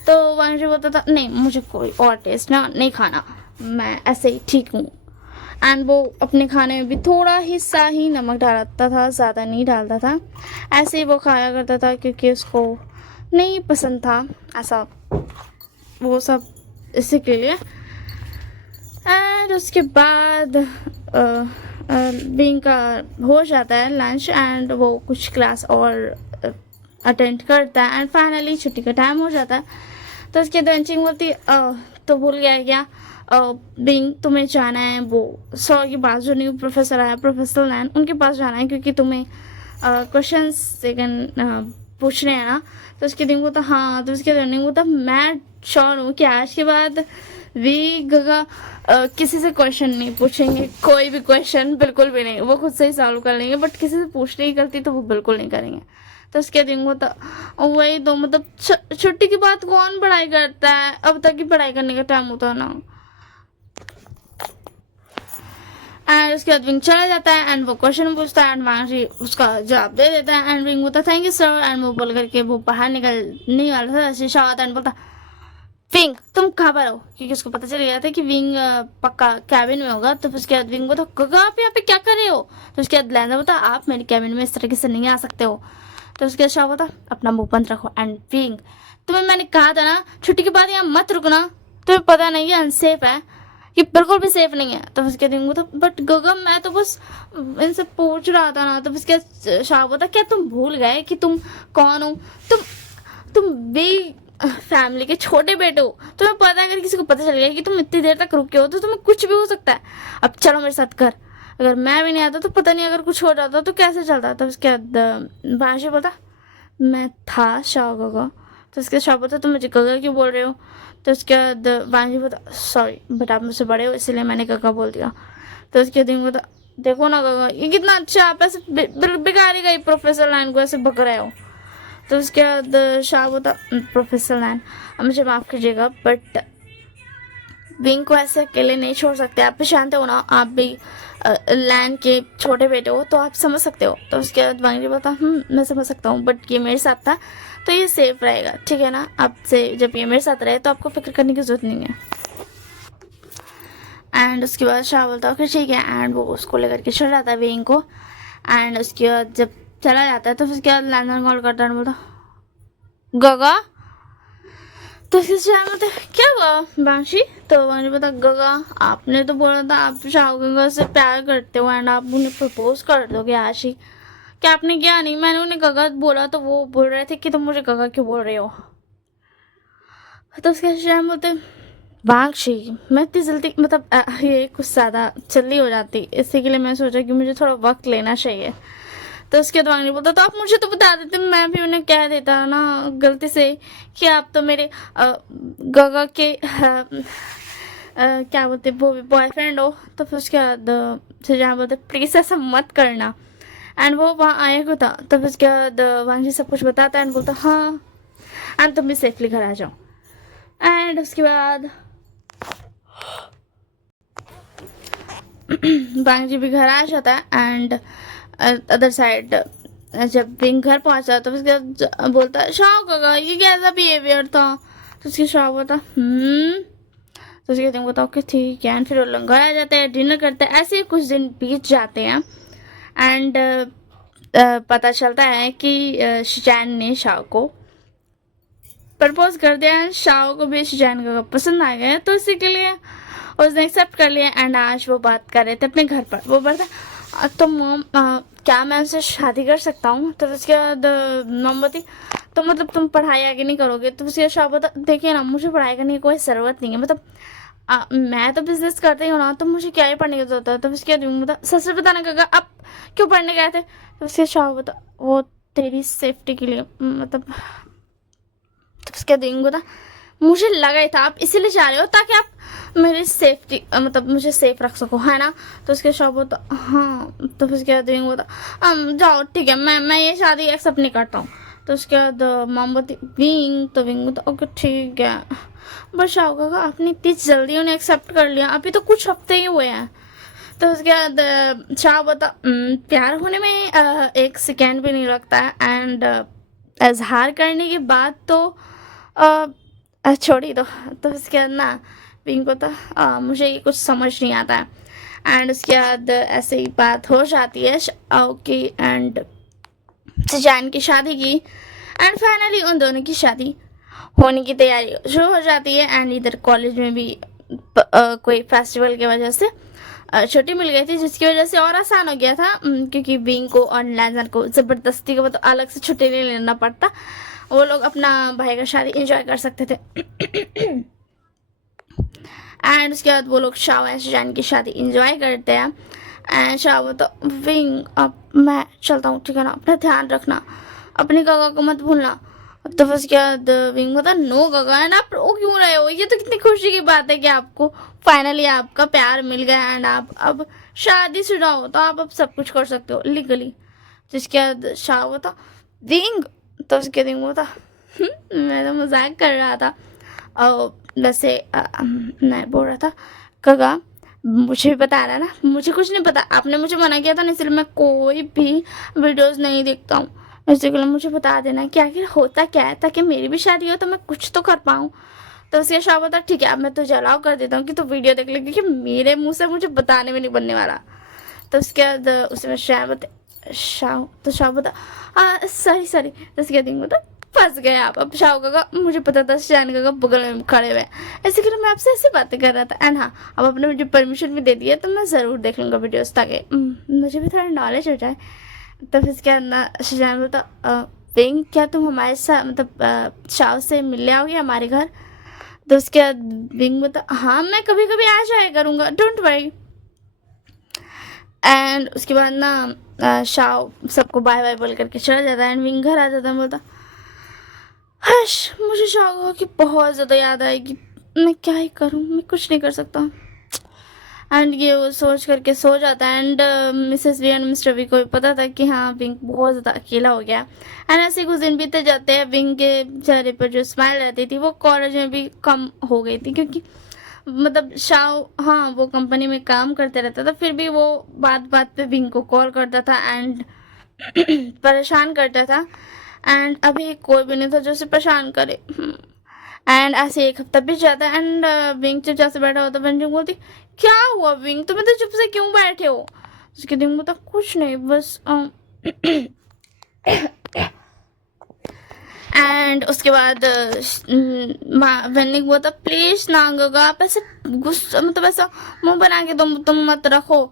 तो वंशी बोलता था नहीं मुझे कोई और टेस्ट ना नहीं खाना, मैं ऐसे ही ठीक हूँ। एंड वो अपने खाने में भी थोड़ा हिस्सा ही नमक डालता था, ज़्यादा नहीं डालता था, ऐसे ही वो खाया करता था क्योंकि उसको नहीं पसंद था ऐसा वो सब, इसी के लिए। एंड उसके बाद विंग का हो जाता है लंच एंड वो कुछ क्लास और अटेंड करता है एंड फाइनली छुट्टी का टाइम हो जाता है। तो उसके बाद वेंचिंग बोलती है तो भूल गया क्या बिंग, तुम्हें जाना है वो सौ के पास, जो न्यू प्रोफेसर आया प्रोफेसर लैन, उनके पास जाना है क्योंकि तुम्हें क्वेश्चन सेकंड पूछने हैं ना। तो उसके दिन को तो हाँ, तो उसके दिन को तो मैं श्योर हूँ कि आज के बाद वी गगा किसी से क्वेश्चन नहीं पूछेंगे, कोई भी क्वेश्चन बिल्कुल भी नहीं, वो खुद से ही सॉल्व कर लेंगे, बट किसी से पूछने की गलती तो वो बिल्कुल नहीं करेंगे। तो उसके दिन को तो वही तो मतलब छुट्टी के बाद कौन पढ़ाई करता है, अब तक की पढ़ाई करने का टाइम होता है ना। एंड उसके बाद विंग चला जाता है एंड वो क्वेश्चन पूछता है एंड मांशी उसका जवाब दे देता है एंड विंग बोलता है थैंक यू सर एंड वो बोल करके वो बाहर निकलने वाला था, शीशा आता एंड बोलता विंग तुम कहाँ पर हो, क्योंकि उसको पता चल गया था कि विंग पक्का कैबिन में होगा। तो उसके बाद विंग बोलता गगा आप यहाँ पे क्या कर रहे हो। तो उसके बाद लैंडर बोलता आप मेरे कैबिन में इस तरीके से नहीं आ सकते हो। तो उसके बाद शाह बोलता अपना मुंह बंद रखो एंड विंग तुम्हें मैंने कहा था ना छुट्टी के बाद यहाँ मत रुकना, तुम्हें पता नहीं है अनसेफ है, ये बिल्कुल भी सेफ नहीं है। तो उसके दिन तो बट गगम मैं तो बस इनसे पूछ रहा था ना। तो उसके शाह बोलता क्या तुम भूल गए कि तुम कौन हो, तुम भी फैमिली के छोटे बेटे हो, तुम्हें पता है अगर किसी को पता चल गया कि तुम इतनी देर तक रुके हो तो तुम्हें कुछ भी हो सकता है। अब चलो मेरे साथ घर, अगर मैं भी नहीं आता तो पता नहीं अगर कुछ हो जाता तो कैसे चलता। तो उसके बाद भाषा बोलता मैं था शाह गगा। तो उसके शाह बोलता तुम मुझे गगा क्यों बोल रहे हो। तो उसके बाद वांजी बोलता सॉरी बट आप मुझसे बड़े हो इसलिए मैंने गगा बोल दिया। तो उसके दिन बोलता देखो ना गगा ये कितना अच्छा, आप ऐसे बिगाड़ी गई प्रोफेसर लाइन को ऐसे बक रहे हो। तो उसके बाद शाह बोलता प्रोफेसर लाइन अब मुझे माफ़ कीजिएगा बट विंग को ऐसे अकेले नहीं छोड़ सकते, आप भी जानते हो ना, आप भी लैंड के छोटे बेटे हो तो आप समझ सकते हो। तो उसके बाद वांगी बोलता मैं समझ सकता हूँ बट ये मेरे साथ था तो ये सेफ रहेगा, ठीक है ना, अब से जब ये मेरे साथ रहे तो आपको फिक्र करने की जरूरत नहीं है। एंड उसके बाद शाह बोलता ओके ठीक है एंड वो उसको लेकर के चल जाता है विंग को। एंड उसके बाद जब चला जाता है तो उसके बाद लैंडर कॉल करता है बोलता गगा। तो उसके शाह बोलते क्या हुआ बांशी। तो बांशी बोलता गगा आपने तो बोला था आप शाह गंगा से प्यार करते हो एंड आप उन्हें प्रपोज कर दोगे आज ही, क्या आपने किया नहीं, मैंने उन्हें गगा बोला तो वो बोल रहे थे कि तुम मुझे गगा क्यों बोल रहे हो। तो उसके शाह बोलते बांशी मैं इतनी जल्दी मतलब ये कुछ ज़्यादा जल्दी हो जाती, इसी के लिए मैं सोचा कि मुझे थोड़ा वक्त लेना चाहिए। तो उसके बाद नहीं बोलता तो आप मुझे तो बता देते, मैं भी उन्हें कह देता ना गलती से कि आप तो मेरे गगा के क्या बोलते वो भी बॉयफ्रेंड हो। तो फिर उसके बाद जहाँ बोलते प्लीज़ ऐसा मत करना एंड वो वहाँ आया को था। तो फिर उसके बाद वहाँ सब कुछ बताता एंड बोलता हाँ एंड तुम भी सेफली घर आ जाओ। एंड उसके बाद बांगजी भी घर आ जाता है एंड अदर साइड जब विंग घर पहुंचा तो उसके बोलता है शाह गगा ये कैसा बिहेवियर था। तो उसकी शाह बोलता तो उसके दिन बोलता ओके ठीक है एंड फिर वो लोग घर आ जाते हैं, डिनर करते हैं, ऐसे ही कुछ दिन बीत जाते हैं एंड पता चलता है कि शिचैन ने शाह को प्रपोज कर दिया है, शाह को भी शिचैन का पसंद आ गया तो इसी के लिए उसने एक्सेप्ट कर लिया एंड आज वो बात कर रहे थे अपने घर पर। वो बोलता तो मॉम क्या मैं उनसे शादी कर सकता हूँ। तो उसके बाद मॉम बोलती तो मतलब तुम पढ़ाई आगे नहीं करोगे। तो उसके शाह बोलता देखिए ना मुझे पढ़ाई करने की कोई ज़रूरत नहीं है, मतलब मैं तो बिजनेस करते ही हूँ ना तो मुझे क्या ही पढ़ने की जरूरत है। तो उसके बाद बोलता सच से बताना गगा आप क्यों पढ़ने गए थे। तो उसके शाह बोलता वो तेरी सेफ्टी के लिए मतलब। तो उसके बाद बोलता मुझे लगा ही था आप इसीलिए जा रहे हो ताकि आप मेरी सेफ्टी मतलब मुझे सेफ रख सको है ना। तो उसके शॉप होता हाँ। तो उसके बाद होता जाओ ठीक है मैं ये शादी एक्सेप्ट नहीं करता हूँ। तो उसके बाद मोमबत्ती विंग तो विंग होता ओके ठीक है बट शाह का आपने इतनी जल्दी उन्हें एक्सेप्ट कर लिया, अभी तो कुछ हफ्ते ही हुए हैं। तो उसके बाद शाह बता प्यार होने में एक सेकेंड भी नहीं लगता है एंड इजहार करने के बाद तो छोड़ी दो। तो उसके बाद ना विंग को तो मुझे ये कुछ समझ नहीं आता है एंड उसके बाद ऐसे ही बात हो जाती है की एंड शिचैन की शादी की एंड फाइनली उन दोनों की शादी होने की तैयारी शुरू हो जाती है एंड इधर कॉलेज में भी कोई फेस्टिवल की वजह से छुट्टी मिल गई थी, जिसकी वजह से और आसान हो गया था, क्योंकि विंग को और लैंजर को ज़बरदस्ती को तो अलग से छुट्टी नहीं लेना पड़ता, वो लोग अपना भाई का शादी एंजॉय कर सकते थे। एंड उसके बाद वो लोग शाओ एंड सुजान की शादी एंजॉय करते हैं। एंड शाओ तो विंग अब मैं चलता हूँ, ठीक है ना, अपना ध्यान रखना, अपनी गगा को मत भूलना। तो फिर उसके बाद विंग बता नो गगा, एंड आप रो क्यों रहे हो, ये तो कितनी खुशी की बात है कि आपको फाइनली आपका प्यार मिल गया एंड आप अब शादीशुदा हो, तो आप अब सब कुछ कर सकते हो लीगली। जिसके बाद शाह बता विंग, तो उसके विंग बता मैं तो मजाक कर रहा था। और वैसे मैं बोल रहा था गगा मुझे भी बता रहा है ना, मुझे कुछ नहीं पता, आपने मुझे मना किया था ना, इसलिए मैं कोई भी वीडियोस नहीं देखता हूँ, इसलिए मुझे बता देना कि आखिर होता क्या है, ताकि मेरी भी शादी हो तो मैं कुछ तो कर पाऊँ। तो उसके शाह बता ठीक है, अब मैं तुझे अलाउ कर देता हूँ कि तू वीडियो देख ले, क्योंकि मेरे मुंह से मुझे बताने में नहीं बनने वाला। तो उसके बाद उसमें शाह तो शाह बता सॉरी सॉरी, तो उसके बाद बता फंस गए आप। अब शाह का मुझे पता था शान का बगल में खड़े हुए, ऐसे कि मैं आपसे ऐसी बातें कर रहा था। एंड हाँ, अब आपने मुझे परमिशन भी दे दिया तो मैं ज़रूर देख लूँगा वीडियोस, ताकि मुझे भी थोड़ा नॉलेज हो जाए। तो फिर इसके अंदर शान बोलता विंग क्या तुम हमारे साथ मतलब शाह से मिलने आओगे हमारे घर। तो उसके बाद विंग बोलता हाँ मैं कभी कभी आ जाया करूँगा, डोंट वरी। एंड उसके बाद ना शाह सबको बाय बाय बोल करके चला जाता है एंड विंग घर आ जाता है, बोलता हश मुझे शाह की बहुत ज़्यादा याद आएगी, मैं क्या ही करूँ, मैं कुछ नहीं कर सकता। एंड ये वो सोच करके सो जाता है। And Mrs V and Mr V को भी पता था कि हाँ विंग बहुत ज़्यादा अकेला हो गया। एंड ऐसे कुछ दिन बीते जाते हैं, विंग के चेहरे पर जो स्माइल रहती थी वो कॉलेज में भी कम हो गई थी, क्योंकि मतलब शाह हाँ वो कंपनी में काम करते रहता था, फिर भी वो बात बात पे विंग को कॉल करता था एंड परेशान करता था। एंड अभी कोई भी नहीं था जो उसे परेशान करे। एंड ऐसे एक हफ्ता बीत जाता है एंड विंग चुपचाप से बैठा होता, विंग बोलती क्या हुआ विंग, तुम्हें तो चुप से क्यों बैठे हो। उसके दिन बोलता कुछ नहीं बस एंड उसके बाद वेनिंग बोलता प्लीज ना गगा, आप ऐसे गुस्सा मतलब ऐसा मुंह बना के तुम मत रखो।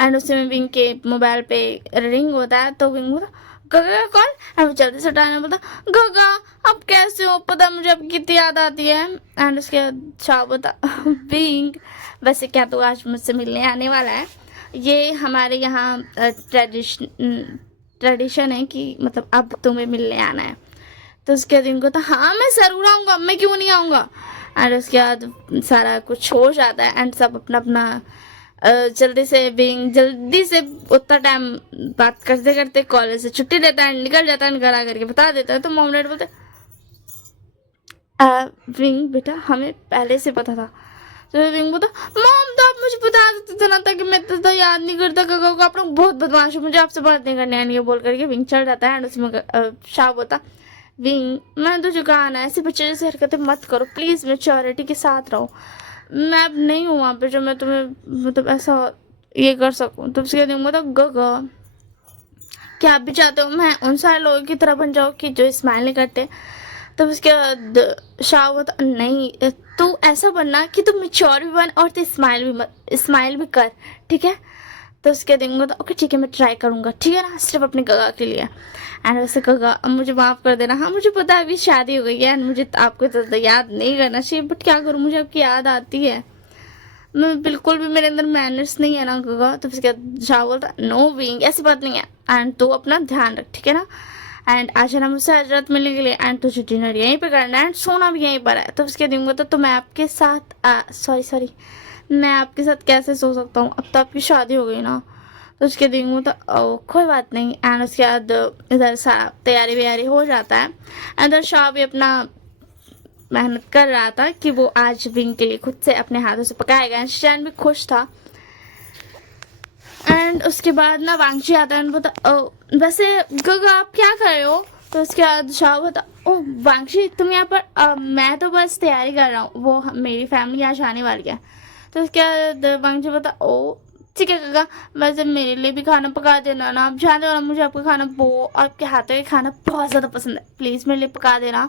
एंड उसमें विंग के मोबाइल पे रिंग होता है, तो विंग बोलता गगा कौन, एंड जल्दी से उठाने बोलता गगा अब कैसे हो, पता मुझे अब कितनी याद आती है। एंड उसके शाह बोलता विंग वैसे क्या तू आज मुझसे मिलने आने वाला है, ये हमारे यहाँ ट्रेडिशन है कि मतलब अब तुम्हें मिलने आना है। तो उसके बाद इनको तो हाँ मैं ज़रूर आऊँगा, मैं क्यों नहीं आऊँगा। एंड उसके बाद सारा कुछ हो जाता है एंड सब अपना अपना जल्दी से उतना टाइम बात करते करते कॉलेज से छुट्टी लेता है, निकल जाता है, घर आ करके बता देता है। तो मॉम डैड बोलते विंग बेटा हमें पहले से पता था। तो विंग बोलता मॉम तो आप मुझे बता देते थे ना, ताकि मैं तो याद नहीं करता, क्योंकि आप लोग बहुत बदमाश हो, मुझे आपसे बात नहीं करनी है। ये बोल करके विंग चल जाता है एंड उसमें शाह बोलता विंग मैं तुझे कहा ना ऐसे बच्चे जैसे हरकतें मत करो, प्लीज़ मेच्योरिटी के साथ रहो, मैं अब नहीं हूँ वहाँ पे जो मैं तुम्हें मतलब ऐसा ये कर सकूँ। तो उसके बाद मतलब गगा क्या आप भी चाहते हो मैं उन सारे लोगों की तरह बन जाऊँ कि जो स्माइल नहीं करते। तो उसके बाद शाह बोलता नहीं तू ऐसा बनना कि तू मेच्योर भी बन और तू स्माइल भी कर, ठीक है। तो उसके दिन बोलता ओके ठीक है मैं ट्राई करूँगा, ठीक है ना, सिर्फ अपने गगा के लिए। एंड वैसे गगा मुझे माफ़ कर देना, हाँ मुझे पता है अभी शादी हो गई है एंड मुझे आपको तो याद नहीं करना चाहिए, बट क्या करूँ मुझे आपकी याद आती है, मैं बिल्कुल भी मेरे अंदर मैनर्स नहीं है ना गगा। तो उसके बाद शाह बोलता नो विंग ऐसी बात नहीं है एंड तू अपना ध्यान रख, ठीक है ना। एंड आज है ना मुझसे हजरत मिलने के लिए एंड तुझे डिनर यहीं पे करना है एंड सोना भी यहीं पर है। तो उसके दिन बोलता तो मैं आपके साथ सॉरी मैं आपके साथ कैसे सो सकता हूँ, अब तो आपकी शादी हो गई ना। तो उसके दिन वो तो कोई बात नहीं। एंड उसके बाद इधर सारा तैयारी व्यारी हो जाता है। इधर शाह भी अपना मेहनत कर रहा था कि वो आज विंग के लिए खुद से अपने हाथों से पकाएगा एंड शैन भी खुश था। एंड उसके बाद ना वांगची आता है एंड बोलता वैसे गगा आप क्या कर रहे हो। तो उसके बाद शाह बोलता ओ वांगची तुम यहाँ पर मैं तो बस तैयारी कर रहा हूँ, वो मेरी फैमिली आज आने वाली है। तो उसके बाद वांगची बोलता ओ ठीक है गगा वैसे मेरे लिए भी खाना पका देना ना, आप जानते हो ना मुझे आपका खाना आपके हाथों का खाना बहुत ज़्यादा पसंद है, प्लीज़ मेरे लिए पका देना।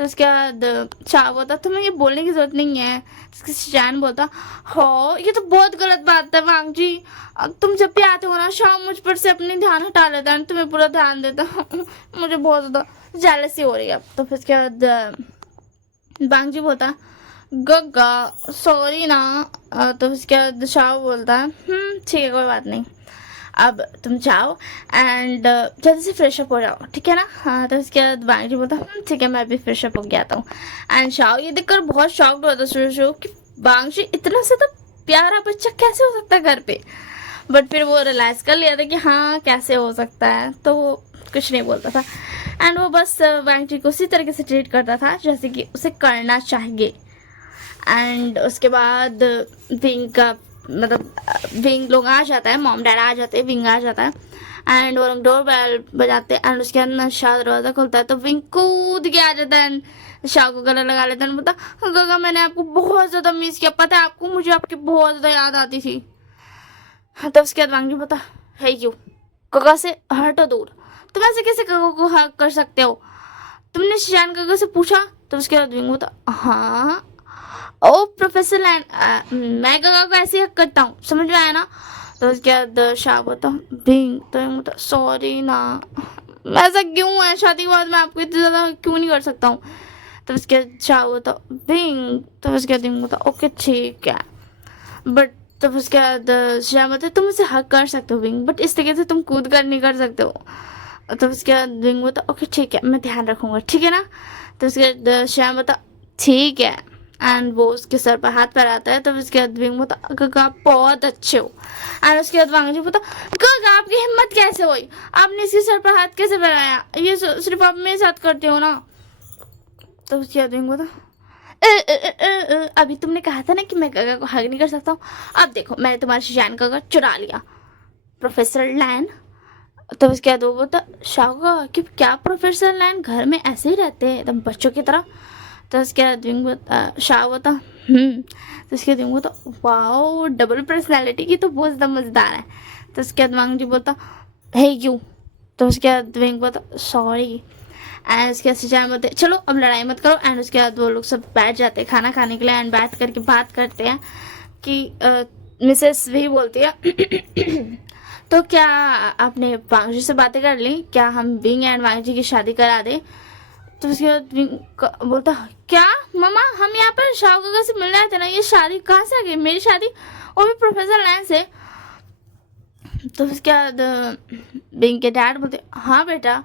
तो उसके बाद शाह बोलता तुम्हें ये बोलने की जरूरत नहीं है। उसके शिजान बोलता हो ये तो बहुत गलत बात है वांग जी, तुम जब भी आते हो ना शाह मुझ पर से अपने ध्यान हटा लेता है, तुम्हें पूरा ध्यान देता मुझे बहुत ज़्यादा जेलसी हो रही है। तो फिर उसके बाद वांग जी बोलता गग्गा सॉरी ना। तो उसके बाद शाह बोलता है ठीक है कोई बात नहीं, अब तुम जाओ एंड जल्दी से फ्रेश अप हो जाओ ठीक है ना। हाँ तो उसके बाद वांग जी बोलता ठीक है मैं भी फ्रेश अप हो गया था। एंड शाओ ये देखकर बहुत शॉक्ड हुआ था शुरू कि वांग जी इतना से तो प्यारा बच्चा कैसे हो सकता है घर पे, बट फिर वो रियलाइज कर लिया था कि हाँ कैसे हो सकता है, तो वो कुछ नहीं बोलता था। एंड वो बस वांग जी को उसी तरीके से ट्रीट करता था जैसे कि उसे करना चाहिए। एंड उसके बाद विंग का मतलब विंग लोग आ जाता है, मॉम डैड आ जाते हैं, विंग आ जाता है एंड वो लोग डोर बेल बजाते हैं एंड उसके अंदर शाह दरवाज़ा खुलता है तो विंग कूद के आ जाता है, शाह को गला लगा लेता है। बोलता गगा मैंने आपको बहुत ज़्यादा मिस किया, पता है आपको मुझे आपकी बहुत ज़्यादा याद आती थी। तो उसके बाद वांग जी बोलता है क्यों गगा से हटो दूर, तुम ऐसे कैसे गगा को हक कर सकते हो, तुमने शिजान गगा से पूछा। तो उसके बाद विंग बोलता हाँ ओ प्रोफेसर लैन मैं गगा को ऐसे हक करता हूँ, समझ में आया ना। तो उसके बाद शाह बोलता विंग, तो विंग बोलता सॉरी ना, ऐसा क्यों है, शादी के बाद मैं आपको इतना ज़्यादा क्यों नहीं कर सकता हूँ। तो उसके बाद शाह बोलता विंग, तो उसके बाद विंग बोलता ओके ठीक है बट, तो उसके बाद शाह बोलता तुम उसे हक कर सकते हो विंग बट इस तरीके से तुम कूद कर नहीं कर सकते हो। तो उसके बाद विंग बोलता ओके ठीक है मैं ध्यान रखूँगा ठीक है ना। तो उसके बाद शाह बोलता ठीक है एंड वो उसके सर पर हाथ फैलाता है। तो उसके बाद विंग बोलता गगा आप बहुत अच्छे हो। एंड उसके बाद वांग जी बोलता गगा आपकी हिम्मत कैसे हुई, आपने इसके सर पर हाथ कैसे फैलाया, ये सिर्फ आप मेरे साथ करते हो ना। तो उसके बाद विंग बोलता अभी तुमने कहा था ना कि मैं गगा को हग नहीं कर सकता हूँ, अब देखो मैंने तुम्हारे शिजान का गगा चुरा लिया प्रोफेसर लैन। तो उसके बाद वो बोलता शाह कि क्या प्रोफेसर लैन घर में ऐसे ही रहते हैं एकदम बच्चों की तरह। तो उसके बाद विंग शाह होता तो उसके बाद विंग बोलता वाओ डबल पर्सनैलिटी की तो बहुत ज़्यादा मज़ेदार है। तो उसके बाद वांग जी बोलता है क्यों। तो उसके बाद विंग बोलता सॉरी एंड उसके बाद शिजान बोलते चलो अब लड़ाई मत करो। एंड उसके बाद वो लोग सब बैठ जाते हैं खाना खाने के लिए एंड बैठ करके बात करते हैं कि मिसेस भी बोलती है तो क्या आपने वांग जी से बातें कर ली, क्या हम विंग एंड वांग जी की शादी करा दें। तो उसके बाद बोलता क्या मामा हम यहाँ पर शाह गगा से मिल रहे थे ना, ये शादी कहाँ से आ गई, मेरी शादी वो भी प्रोफेसर लैन से। तो उसके बाद विंग के डैड बोलते हाँ बेटा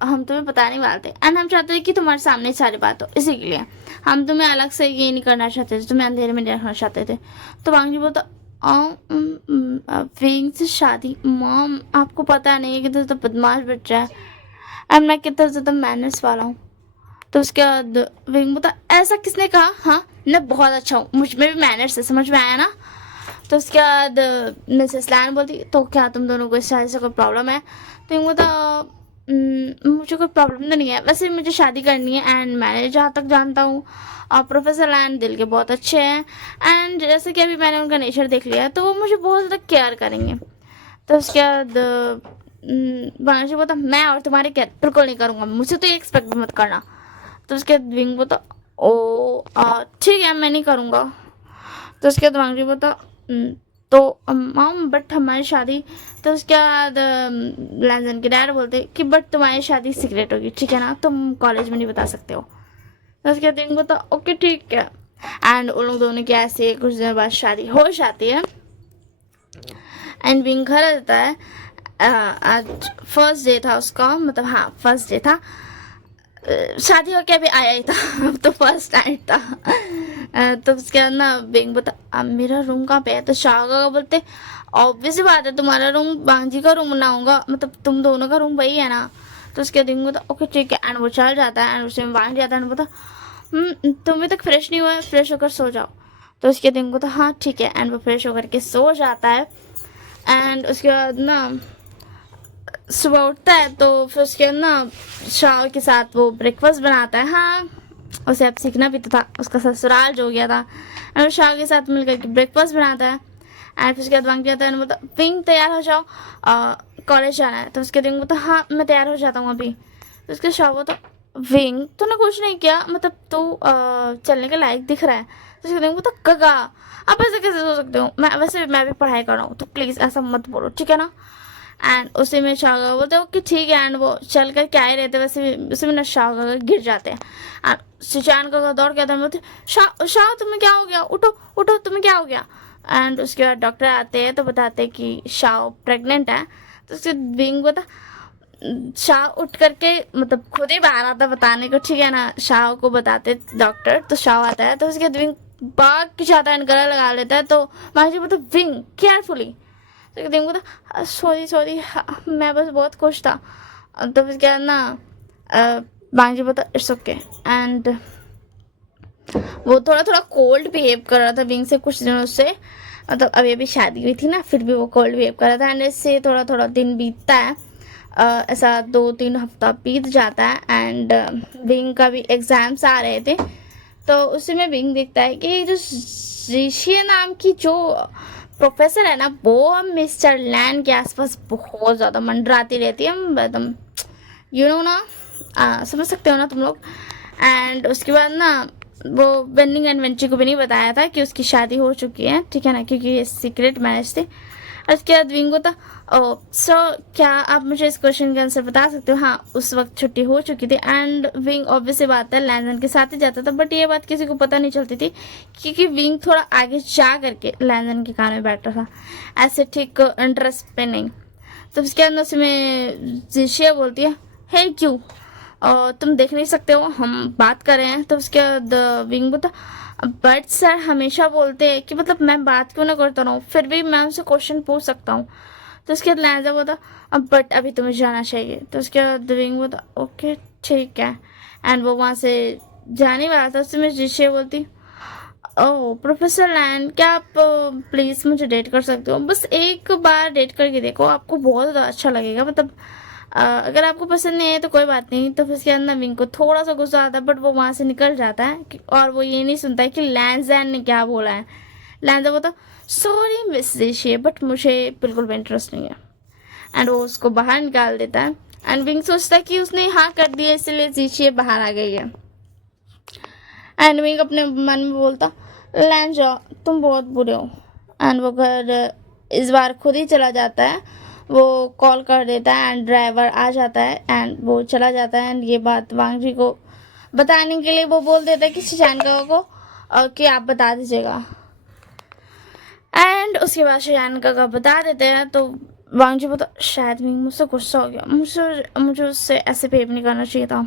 हम तुम्हें बताने वाले थे एंड हम चाहते थे कि तुम्हारे सामने सारी बात हो, इसी के लिए हम तुम्हें अलग से ये नहीं करना चाहते थे, तुम्हें अंधेरे में नहीं रखना चाहते थे। तो वांग जी बोलता विंग से शादी, मॉम आपको पता नहीं है कितना तो बदमाश बच्चा है एंड मैं कितना ज़्यादा मैनर्स वाला हूँ। तो उसके बाद विंग बोलता ऐसा किसने कहा, हाँ मैं बहुत अच्छा हूँ, मुझ में भी मैनर्स है, समझ में आया ना। तो उसके बाद मिसेस लैन बोलती तो क्या तुम दोनों को इस शादी से कोई प्रॉब्लम है। तो विंग बोलता मुझे कोई प्रॉब्लम तो नहीं है, वैसे मुझे शादी करनी है एंड मैंने जहाँ तक जानता हूँ और प्रोफेसर लैन दिल के बहुत अच्छे हैं एंड जैसे कि अभी मैंने उनका नेचर देख लिया तो वो मुझे बहुत ज़्यादा केयर करेंगे। तो उसके बाद वांग बोलता मैं और तुम्हारे केयर बिल्कुल नहीं करूँगा, मुझसे तो ये एक्सपेक्ट मत करना। तो उसके बाद विंग बोलता ओ ठीक है मैं नहीं करूँगा। तो उसके बाद वांग बोलता तो मॉम बट हमारी शादी। तो उसके बाद लैंजन के डैड बोलते कि बट तुम्हारी शादी सीक्रेट होगी ठीक है ना, तुम कॉलेज में नहीं बता सकते हो। तो उसके बाद विंग बोलता ओके ठीक है एंड उन लोग दोनों की ऐसे कुछ दिन बाद शादी हो जाती है एंड विंग घर आता है। आज फर्स्ट डे था उसका, मतलब हाँ फर्स्ट डे था, शादी होके अभी आया ही था अब तो फर्स्ट नाइट था। तो उसके बाद ना विंग बोलता अब मेरा रूम कहाँ पे है। तो शाह का बोलते ऑब्वियस बात है तुम्हारा रूम वांग जी का रूम ना होगा, मतलब तुम दोनों का रूम वही है ना। तो उसके बाद विंग बोलता ओके ठीक है एंड वो चल जाता है एंड उसमें वांग जाता है एंड बोलता तुम अभी तक फ्रेश नहीं हुआ है, फ्रेश होकर सो जाओ। तो उसके बाद विंग बोलता हाँ ठीक है एंड वो फ्रेश होकर के सो जाता है एंड उसके बाद ना सुबह उठता है तो फिर उसके बाद ना शाह के साथ वो ब्रेकफास्ट बनाता है। हाँ उसे अब सीखना भी तो था, उसका ससुराल जो हो गया था और शाह के साथ मिलकर के ब्रेकफास्ट बनाता है एंड फिर उसके बाद वांग जाता है बोलता विंग तैयार हो जाओ कॉलेज जाना है। तो उसके दिन बोलता हाँ मैं तैयार हो जाता हूँ अभी। तो उसके शाह बोलता विंग तूने कुछ नहीं किया, मतलब तू चलने के लायक दिख रहा है। तो उसके विंग बोलता गगा, आप ऐसे कैसे सोच सकते हो, मैं भी पढ़ाई कर रहा हूँ, तो प्लीज़ ऐसा मत बोलो, ठीक है ना। एंड उसी में शाह बोलते हो कि ठीक है, एंड वो चल कर क्या ही रहते, वैसे भी उसी में ना शाह गिर जाते हैं। एंड सुचान का दौड़ के आता है, बोलते शाह शाह तुम्हें क्या हो गया, उठो उठो, तुम्हें क्या हो गया। एंड उसके बाद डॉक्टर आते हैं तो बताते हैं कि शाह प्रेग्नेंट है। तो उसके विंग बता, शाह उठ करके मतलब खुद ही बाहर आता बताने को, ठीक है ना। शाह को बताते डॉक्टर, तो शाह आता है तो उसके बाद विंग भाग के जाता है, गला लगा लेता है। तो माजी बोलता विंग केयरफुली। तो विंग बोलता सॉरी सॉरी, मैं बस बहुत खुश था। तो फिर क्या ना, मांझी बोलता इट्स ओके। एंड वो थोड़ा थोड़ा कोल्ड बिहेव कर रहा था विंग से कुछ दिनों से, मतलब अभी अभी शादी हुई थी ना, फिर भी वो कोल्ड बिहेव कर रहा था। एंड इससे थोड़ा थोड़ा दिन बीतता है, ऐसा 2-3 हफ्ता बीत जाता है। एंड विंग का भी एग्ज़ाम्स आ रहे थे, तो उसी में विंग देखता है कि जो ऋषि नाम की जो प्रोफेसर है ना, वो मिस्टर लैंड के आसपास बहुत ज़्यादा मंडराती रहती है, एकदम यू नो ना, समझ सकते हो ना तुम लोग। एंड उसके बाद ना वो वेनिंग एंड वेंची को भी नहीं बताया था कि उसकी शादी हो चुकी है, ठीक है ना, क्योंकि ये सीक्रेट मैरिज थे। और उसके बाद विंग होता सो क्या आप मुझे इस क्वेश्चन के आंसर बता सकते हो। हाँ, उस वक्त छुट्टी हो चुकी थी। एंड विंग ऑब्वियसली बात है लैंडन के साथ ही जाता था, बट ये बात किसी को पता नहीं चलती थी क्योंकि विंग थोड़ा आगे जा करके लैंडन के कान में बैठ रहा था, ऐसे ठीक इंटरेस्ट पे नहीं। तो उसके अंदर उसमें जिशिया बोलती है हे क्यों, और तुम देख नहीं सकते हो हम बात कर रहे हैं। तो उसके बाद विंग बोलता बट सर हमेशा बोलते हैं कि मतलब मैं बात क्यों ना करता रहूँ, फिर भी मैं उनसे क्वेश्चन पूछ सकता हूँ। तो उसके बाद लैंजा बोलता अब बट अभी तुम्हें जाना चाहिए। तो उसके बाद विंग बोलता ओके ठीक है। एंड वो वहाँ से जाने वाला था, उसमें जिशिया बोलती ओह प्रोफेसर लैंड, क्या आप प्लीज़ मुझे डेट कर सकते हो, बस एक बार डेट करके देखो, आपको बहुत ज़्यादा अच्छा लगेगा। मतलब अगर आपको पसंद नहीं है तो कोई बात नहीं। तो फिर उसके अंदर विंग को थोड़ा सा गुस्सा आता है, बट वो वहाँ से निकल जाता है और वो ये नहीं सुनता है कि लैंजैन ने क्या बोला है। लैंजा बोलता सॉरी मिस दिशिए, बट मुझे बिल्कुल भी इंटरेस्ट नहीं है। एंड वो उसको बाहर निकाल देता है। एंड विंग सोचता है कि उसने हाँ कर दिया इसलिए दिशिए बाहर आ गई है। एंड विंग अपने मन में बोलता लैंजा तुम बहुत बुरे हो। एंड वो घर इस बार खुद ही चला जाता है, वो कॉल कर देता है एंड ड्राइवर आ जाता है एंड वो चला जाता है। एंड ये बात वांग जी को बताने के लिए वो बोल देता है कि शिशानका को कि आप बता दीजिएगा। एंड उसके बाद शिशानका का बता देते हैं। तो वांग जी बोलता शायद विंग मुझसे गुस्सा हो गया, मुझे उससे ऐसे बिहेव नहीं करना चाहिए था।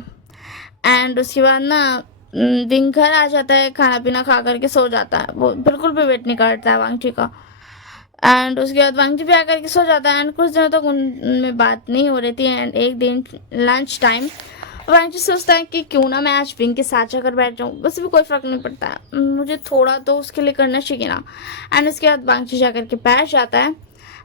एंड उसके बाद ना विंग घर आ जाता है, खाना पीना खा करके सो जाता है, वो बिल्कुल भी वेट नहीं करता है वांग जी का। एंड उसके बाद वांग जी भी आकर के सो जाता है। एंड कुछ दिनों तक उनमें बात नहीं हो रही थी। एंड एक दिन लंच टाइम वांग जी सोचता है कि क्यों ना मैं आज विंग के साथ जाकर बैठ जाऊँ, बस भी कोई फ़र्क नहीं पड़ता है, मुझे थोड़ा तो उसके लिए करना चाहिए ना। एंड उसके बाद वांग जी जाकर के बैठ जाता है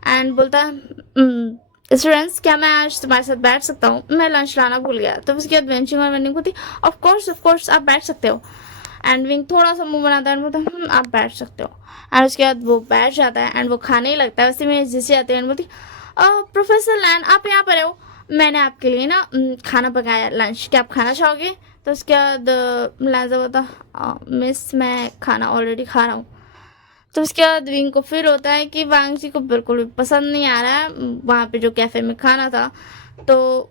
एंड बोलता है स्टूडेंट्स क्या मैं आज तुम्हारे साथ बैठ सकता हूँ, मैं लंच लाना भूल गया। तो उसके बाद बेंचिंग और वेंडिंग होती ऑफ कोर्स आप बैठ सकते हो। एंड विंग थोड़ा सा मुंह बनाता है एंड बोलता आप बैठ सकते हो। एंड उसके बाद वो बैठ जाता है एंड वो खाने ही लगता है। उसी में जिसे आते हैं बोलती प्रोफेसर लैन आप यहाँ पर हो, मैंने आपके लिए ना खाना पकाया लंच, क्या आप खाना चाहोगे। तो उसके बाद लैंजा बोलता मिस मैं खाना ऑलरेडी खा रहा हूँ। तो उसके बाद विंग को फिर होता है कि वांग जी को बिल्कुल भी पसंद नहीं आ रहा है वहाँ पे जो कैफ़े में खाना था। तो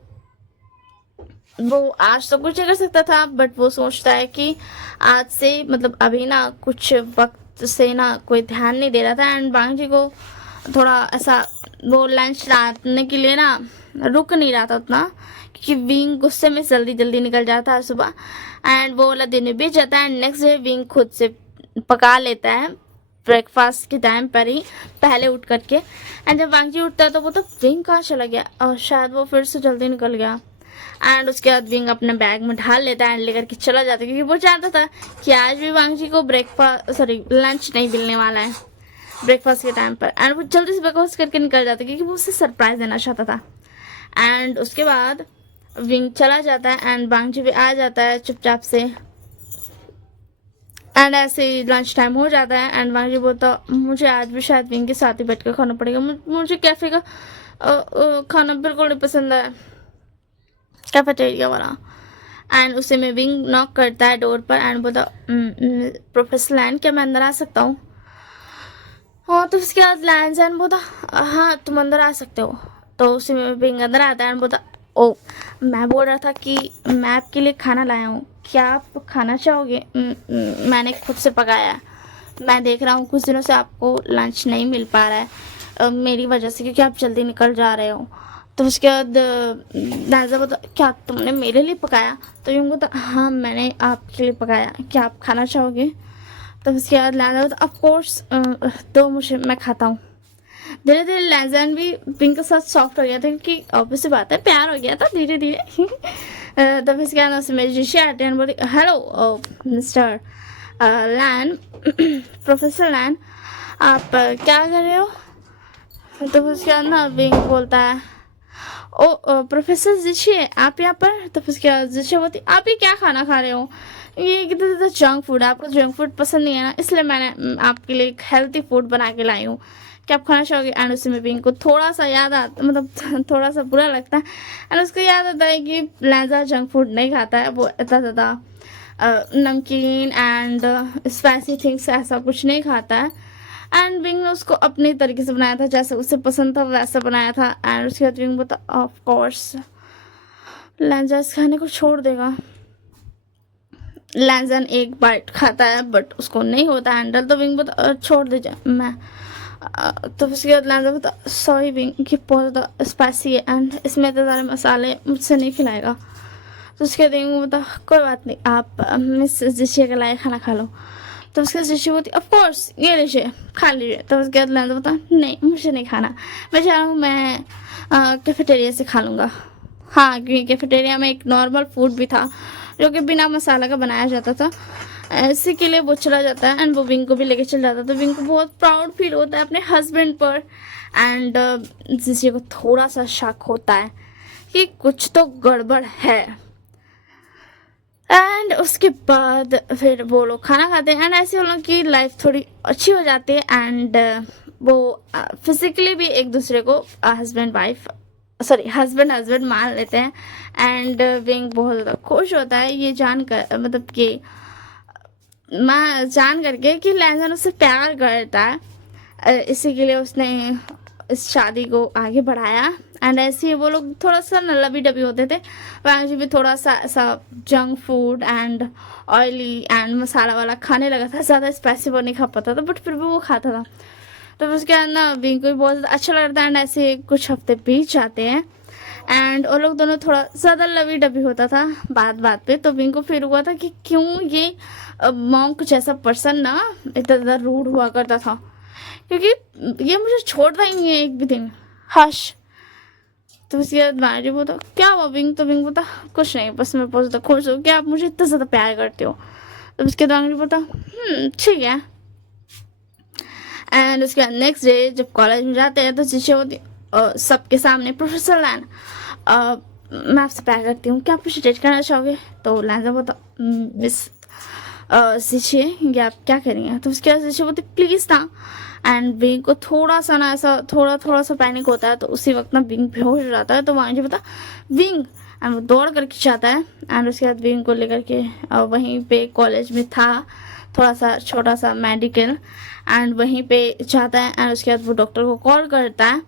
वो आज तो कुछ नहीं कर सकता था, बट वो सोचता है कि आज से मतलब अभी ना कुछ वक्त से ना कोई ध्यान नहीं दे रहा था। एंड वांग जी को थोड़ा ऐसा वो लंच लाने के लिए ना रुक नहीं रहा था उतना, क्योंकि विंग गुस्से में जल्दी जल्दी निकल जाता है सुबह। एंड वो वाला दिन बीत जाता है। नेक्स्ट डे विंग खुद से पका लेता है ब्रेकफास्ट के टाइम पर ही पहले उठ करके। एंड जब वांग जी उठता है तो वो तो विंग कहाँ चला गया, और शायद वो फिर से जल्दी निकल गया। एंड उसके बाद विंग अपने बैग में ढाल लेता है एंड लेकर के चला जाता है, क्योंकि वो जानता था कि आज भी वांग जी को लंच नहीं मिलने वाला है ब्रेकफास्ट के टाइम पर। एंड वो जल्दी से ब्रेकफास्ट करके निकल जाता है क्योंकि वो उसे सरप्राइज देना चाहता था। एंड उसके बाद विंग चला जाता है एंड वांग जी भी आ जाता है चुपचाप से। एंड ऐसे ही लंच टाइम हो जाता है एंड वांग जी बोलता मुझे आज भी शायद विंग के साथ ही बैठ कर खाना पड़ेगा, मुझे कैफ़े का खाना बिल्कुल नहीं पसंद है, कैफेटेरिया वाला। एंड उसे में विंग नॉक करता है डोर पर एंड बोलता प्रोफेसर लैन क्या मैं अंदर आ सकता हूँ। और तो उसके बाद लैन बोलता हाँ तुम अंदर आ सकते हो। तो उसी में विंग अंदर आता है एंड बोलता ओ मैं बोल रहा था कि मैं आपके लिए खाना लाया हूँ, क्या आप खाना चाहोगे? मैंने खुद से पकाया है। मैं देख रहा हूँ कुछ दिनों से आपको लंच नहीं मिल पा रहा है मेरी वजह से, क्योंकि आप जल्दी निकल जा रहे हो। तो उसके बाद लाजा बोलता क्या तुमने मेरे लिए पकाया? तो यूँ बोलता हाँ मैंने आपके लिए पकाया, क्या आप खाना चाहोगे? तो उसके बाद लाजा बोलता ऑफ कोर्स दो मुझे, मैं खाता हूँ। धीरे धीरे लैजन भी पिंक के साथ सॉफ्ट हो गया था, क्योंकि ऑब्वियस बात है प्यार हो गया था धीरे धीरे। तब इसके बाद उससे मेरी ऋषि आते हैं, बोली हेलो मिस्टर लैन, प्रोफेसर लैन आप क्या कर रहे हो? तो उसके बाद ना विंग बोलता है ओ प्रोफेसर ऋषि आप यहाँ पर? तो उसके बाद ऋषि बोलती आप ही क्या खाना खा रहे हो? ये कितना जंक फूड है, आपको जंक फूड पसंद नहीं है ना, इसलिए मैंने आपके लिए एक हेल्थी फूड बना के लाई हूँ, क्या आप खाना चाहोगे? एंड उसमें भी इनको थोड़ा सा याद आता, मतलब थोड़ा सा बुरा लगता है एंड उसको याद आता है कि लैजा जंक फूड नहीं खाता है, वो इतना ज़्यादा नमकीन एंड स्पाइसी थिंग्स ऐसा कुछ नहीं खाता है। एंड विंग ने उसको अपने तरीके से बनाया था, जैसे उसे पसंद था वैसा बनाया था। एंड उसके बाद विंग बोला ऑफ कोर्स लैंजा इस खाने को छोड़ देगा। लैंजन एक बाइट खाता है बट उसको नहीं होता हैंडल, तो विंग बोला छोड़ दीजिए मैं। तो उसके बाद लैंजा बोला सॉरी विंग कि बहुत ज़्यादा स्पाइसी है एंड इसमें इतने सारे मसाले मुझसे नहीं खिलाएगा। तो उसके बाद विंग बोला कोई बात नहीं, आप मिस जिशिया के लाए खाना खा लो। तो उसके बाद जिशिया बोलती ऑफ कोर्स ये लीजिए खा लीजिए। तो उसके बाद लैंजा बोला नहीं मुझे नहीं खाना, मैं चाह रहा हूँ मैं कैफेटेरिया से खा लूँगा। हाँ क्योंकि कैफेटेरिया में एक नॉर्मल फूड भी था जो कि बिना मसाला का बनाया जाता था, इसी के लिए वो चला जाता है एंड वो विंग को भी लेके चल जाता है। तो विंग को बहुत प्राउड फील होता है अपने हस्बैंड पर एंड जिसे को थोड़ा सा शक होता है कि कुछ तो गड़बड़ है। एंड उसके बाद फिर वो लोग खाना खाते हैं एंड ऐसे वो लोग की लाइफ थोड़ी अच्छी हो जाती है एंड वो फिजिकली भी एक दूसरे को हस्बैंड हस्बैंड मान लेते हैं। एंड विंग बहुत ज़्यादा खुश होता है ये जानकर, मतलब कि मैं जान करके कि लैंजन उससे प्यार करता है, इसी के लिए उसने इस शादी को आगे बढ़ाया। एंड ऐसे ही वो लोग थोड़ा सा लबी डबी होते थे, वांग भी थोड़ा सा ऐसा junk food and oily and masala वाला खाने लगा था, ज़्यादा स्पाइसी वो नहीं खा पाता था बट फिर भी वो खाता था। तो उसके बाद ना विंग को भी बहुत ज़्यादा अच्छा लगता है एंड ऐसे कुछ हफ्ते बीत जाते हैं एंड वो लोग दोनों थोड़ा ज़्यादा लवी डबी होता था बात बात पे। तो विंग को फिर हुआ था कि क्यों ये मॉन्क जैसा पर्सन ना इतना ज़्यादा रूड हुआ करता था, क्योंकि ये मुझे छोड़ता ही नहीं है एक भी दिन, हश। तो उसके बाद मारी बोलता क्या हुआ विंग? तो विंग बोलता कुछ नहीं, बस मैं बहुत ज़्यादा खुश हूँ कि आप मुझे इतना ज़्यादा प्यार करते हो। तो उसके बाद मारी बोलता ठीक है। एंड उसके बाद नेक्स्ट डे जब कॉलेज में जाते हैं तो शिक्षा होती सबके सामने प्रोफेसर लैन मैं आपसे प्यार करती हूँ, क्या आप मुझे डेट करना चाहोगे? तो लैन बोलता मिस शिक्षे ये आप क्या करेंगे? तो उसके बाद शिक्षा बोलती प्लीज़ ना। एंड विंग को थोड़ा सा ना ऐसा थोड़ा सा पैनिक होता है, तो उसी वक्त ना विंग बेहोश हो जाता है। तो वहाँ जो बता विंग एंड वो दौड़ करके जाता है एंड उसके बाद विंग को लेकर के वहीं पे कॉलेज में था थोड़ा सा छोटा सा मेडिकल एंड वहीं पे जाता है एंड उसके बाद वो डॉक्टर को कॉल करता है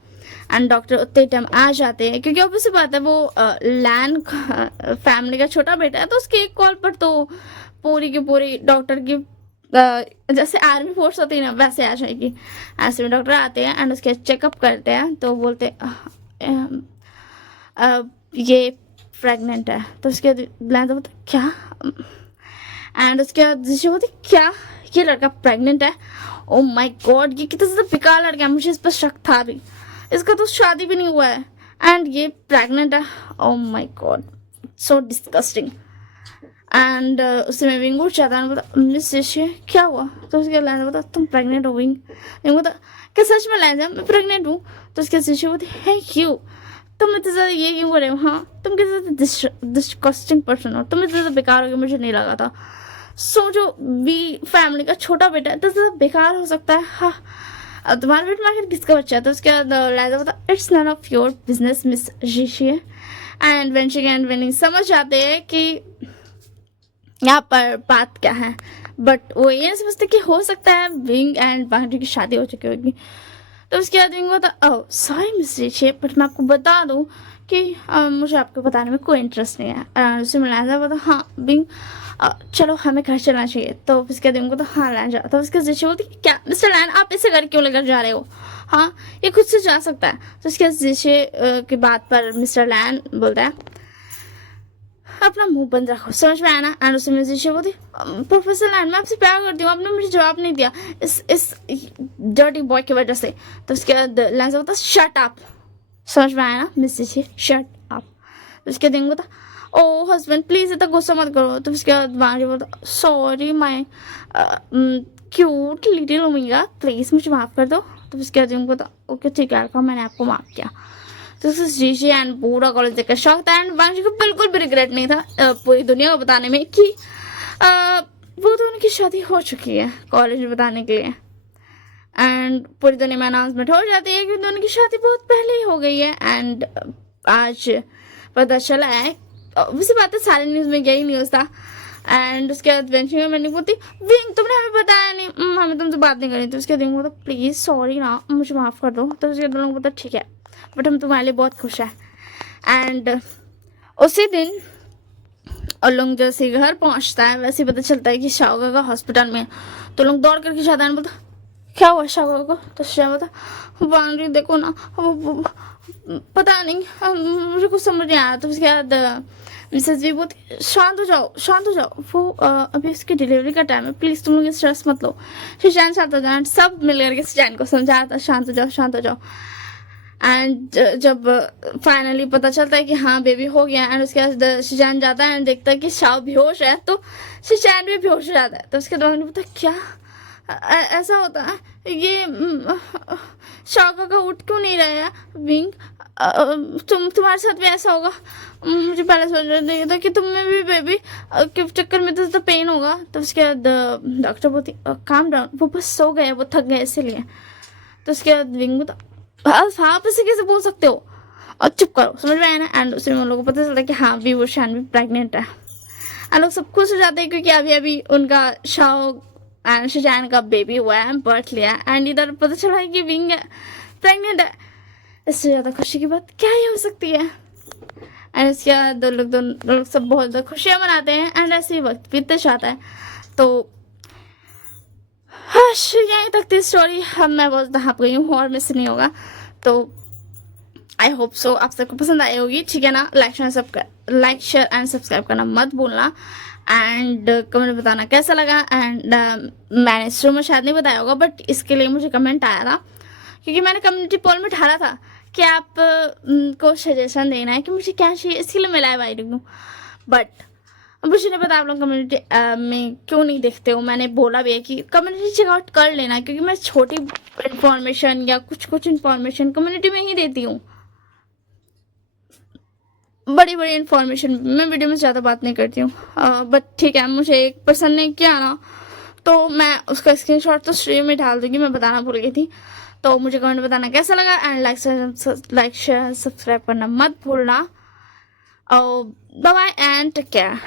एंड डॉक्टर उतने टाइम आ जाते हैं, क्योंकि ऑब्वियस बात है वो लैन फैमिली का छोटा बेटा है, तो उसके एक कॉल पर तो पूरी की पूरी डॉक्टर की जैसे आर्मी फोर्स होती है ना वैसे आ जाएगी। ऐसे में डॉक्टर आते हैं एंड उसके चेकअप करते हैं, तो बोलते ये प्रेग्नेंट है। तो उसके बाद बोलते क्या? एंड उसके बाद जिसे होती क्या ये लड़का प्रेग्नेंट है? ओ माय गॉड ये कितना ज़्यादा बेकार लड़का है, मुझे इस पर शक था भी, इसका तो शादी भी नहीं हुआ है एंड ये प्रेग्नेंट है। Oh my God so disgusting. And उससे मैं विंग उठ जाता है, बोला मिस शिष्य क्या हुआ? तो उसके लैंजा बोला तुम प्रेग्नेंट हो विंग? विंग बोला क्या सच में लैंजा मैं प्रेग्नेंट हूँ? तो उसके शिष्य बोलती है क्यों तुम इतने ज़्यादा ये क्यों कर रहे हो? हाँ तुम कितने ज़्यादा डिस्कस्टिंग पर्सन हो, तुम इतने ज़्यादा बेकार हो गए, मुझे नहीं लगा था। सोचो भी फैमिली का छोटा बेटा इतना ज़्यादा बेकार हो सकता है। हाँ अब तुम्हारा पेट में आखिर किसका बच्चा है? तो उसके बाद लैंजा बोला it's none of your business miss Rishi. And when समझ जाते हैं कि यहाँ पर बात क्या है, बट वो ये नहीं समझते कि हो सकता है विंग एंड वांगजी की शादी हो चुकी होगी। तो उसके बाद विंग बोलता, ओह सॉरी मिस्टर चे, बट मैं आपको बता दूँ कि मुझे आपको बताने में कोई इंटरेस्ट नहीं है। उससे मिलाया बोलता, हाँ विंग चलो हमें घर चलना चाहिए। तो उसके बाद विंग बोलता, हाँ लैन जा। तो उसके जिशे बोलती, क्या मिस्टर लैन आप इसे घर क्यों लेकर जा रहे हो, हाँ ये खुद से जा सकता है। तो उसके जिशे की बात पर मिस्टर लैन बोलता है, अपना मुंह बंद रखो, समझ में आया ना। एंड उसमें जिशे बोलती, प्रोफेसर लैन मैं आपसे प्यार करती हूँ, आपने मुझे जवाब नहीं दिया इस डर्टी बॉय की वजह से। तो उसके बाद लैन से बोलता, शट अप, समझ में आया ना मिस जिशे, शट अप। तो उसके दिन बोलता, ओ हस्बैंड प्लीज इतना गुस्सा मत करो। तो उसके बाद वांगजी बोलता, sorry my cute little omega, please मुझे माफ कर दो। तो उसके बाद दिन बोलता, ओके ठीक है अल्फा, मैंने आपको माफ किया। तो जीजे एंड पूरा कॉलेज देखकर शौक था। एंड वांगजी को बिल्कुल भी रिग्रेट नहीं था पूरी दुनिया को बताने में कि वो तो उनकी शादी हो चुकी है, कॉलेज में बताने के लिए। एंड पूरी दुनिया में अनाउंसमेंट हो जाती है कि उनकी शादी बहुत पहले ही हो गई है। एंड आज पता चला है, उसी बात है सारे न्यूज़ में यही न्यूज़ था। एंड उसके बाद वेंची में मैंने बोलती, विंग तुमने हमें बताया नहीं, हमें तुमसे बात नहीं करी। तो उसके दिन बोलता, प्लीज़ सॉरी ना, मुझे माफ़ कर दो। तो उसके दोनों को बोलता, ठीक है बट हम तुम्हारे लिए बहुत खुश हैं। एंड उसी दिन और लोग जैसे घर पहुंचता है वैसे ही पता चलता है कि शाओगा का हॉस्पिटल में। तो लोग दौड़ करके जाता है, बोलता क्या हुआ शाओगा को। तो शाह बोलता, वांगजी देखो ना वो पता नहीं मुझे कुछ समझ नहीं आया। तो उसके बाद मिसेस वी बोलती, शांत हो जाओ शांत हो जाओ, वो अभी उसकी डिलीवरी का टाइम है, प्लीज़ तुम लोग स्ट्रेस मत लो। शिजान शांत हो जाओ। सब मिल करके शिजान को समझाया था, शांत हो जाओ शांत हो जाओ। एंड जब फाइनली पता चलता है कि हाँ बेबी हो गया, एंड उसके बाद शिजान जाता है एंड देखता है कि शाओ बेहोश है, तो शिजान भी बेहोश हो जाता है। तो उसके बाद बोलता, क्या ऐसा होता है, ये शाओका का उठ क्यों नहीं रहा है विंग, तुम्हारे साथ भी ऐसा होगा, मुझे पहले सोच नहीं था कि तुम में भी बेबी के चक्कर में तो पेन होगा। तो उसके बाद डॉक्टर बोलती, काम डाउन, वो बस सो गए, वो थक गए इसीलिए। तो उसके बाद विंग बोलता, बस आप इसे कैसे बोल सकते हो, और चुप करो, समझ में आया ना। एंड उसमें उन लोगों को पता चलता है कि हाँ भी वो शान भी प्रेग्नेंट है। एंड लोग सब खुश हो जाते हैं क्योंकि अभी अभी उनका शाओ एंड शिजान का बेबी हुआ है, बर्थ लिया। एंड इधर पता चला है कि विंग प्रेग्नेंट है। इससे ज़्यादा खुशी की बात क्या ही हो सकती है। एंड इसके बाद दोनों लोग सब बहुत ज़्यादा खुशियाँ मनाते हैं। एंड ऐसे ही वक्त बीतते जाता है। तो हाँ यहीं तक थी स्टोरी। अब मैं बहुत ज़्यादा गई हूँ और मिस नहीं होगा। तो आई होप सो आप सबको पसंद आई होगी, ठीक है ना। लाइक शेयर एंड सब्सक्राइब करना मत भूलना। एंड कमेंट में बताना कैसा लगा। एंड मैंने शुरू में शायद नहीं बताया होगा, बट इसके लिए मुझे कमेंट आया था क्योंकि मैंने कम्युनिटी पोल में डाला था कि आप को सजेशन देना है कि मुझे क्या चाहिए, इसके लिए मैं लाइव आई रही हूँ। बट मुझे नहीं पता आप लोग कम्युनिटी में क्यों नहीं देखते हो। मैंने बोला भी है कि कम्युनिटी चेकआउट कर लेना, क्योंकि मैं छोटी इन्फॉर्मेशन या कुछ इन्फॉर्मेशन कम्युनिटी में ही देती हूँ। बड़ी बड़ी इन्फॉर्मेशन मैं वीडियो में ज़्यादा बात नहीं करती हूँ। बट ठीक है, मुझे एक पर्सन ने किया ना, तो मैं उसका स्क्रीनशॉट तो स्ट्रीम में डाल दूँगी, मैं बताना भूल गई थी। तो मुझे कमेंट में बताना कैसा लगा। एंड लाइक शेयर सब्सक्राइब करना मत भूलना। Bye bye and take care.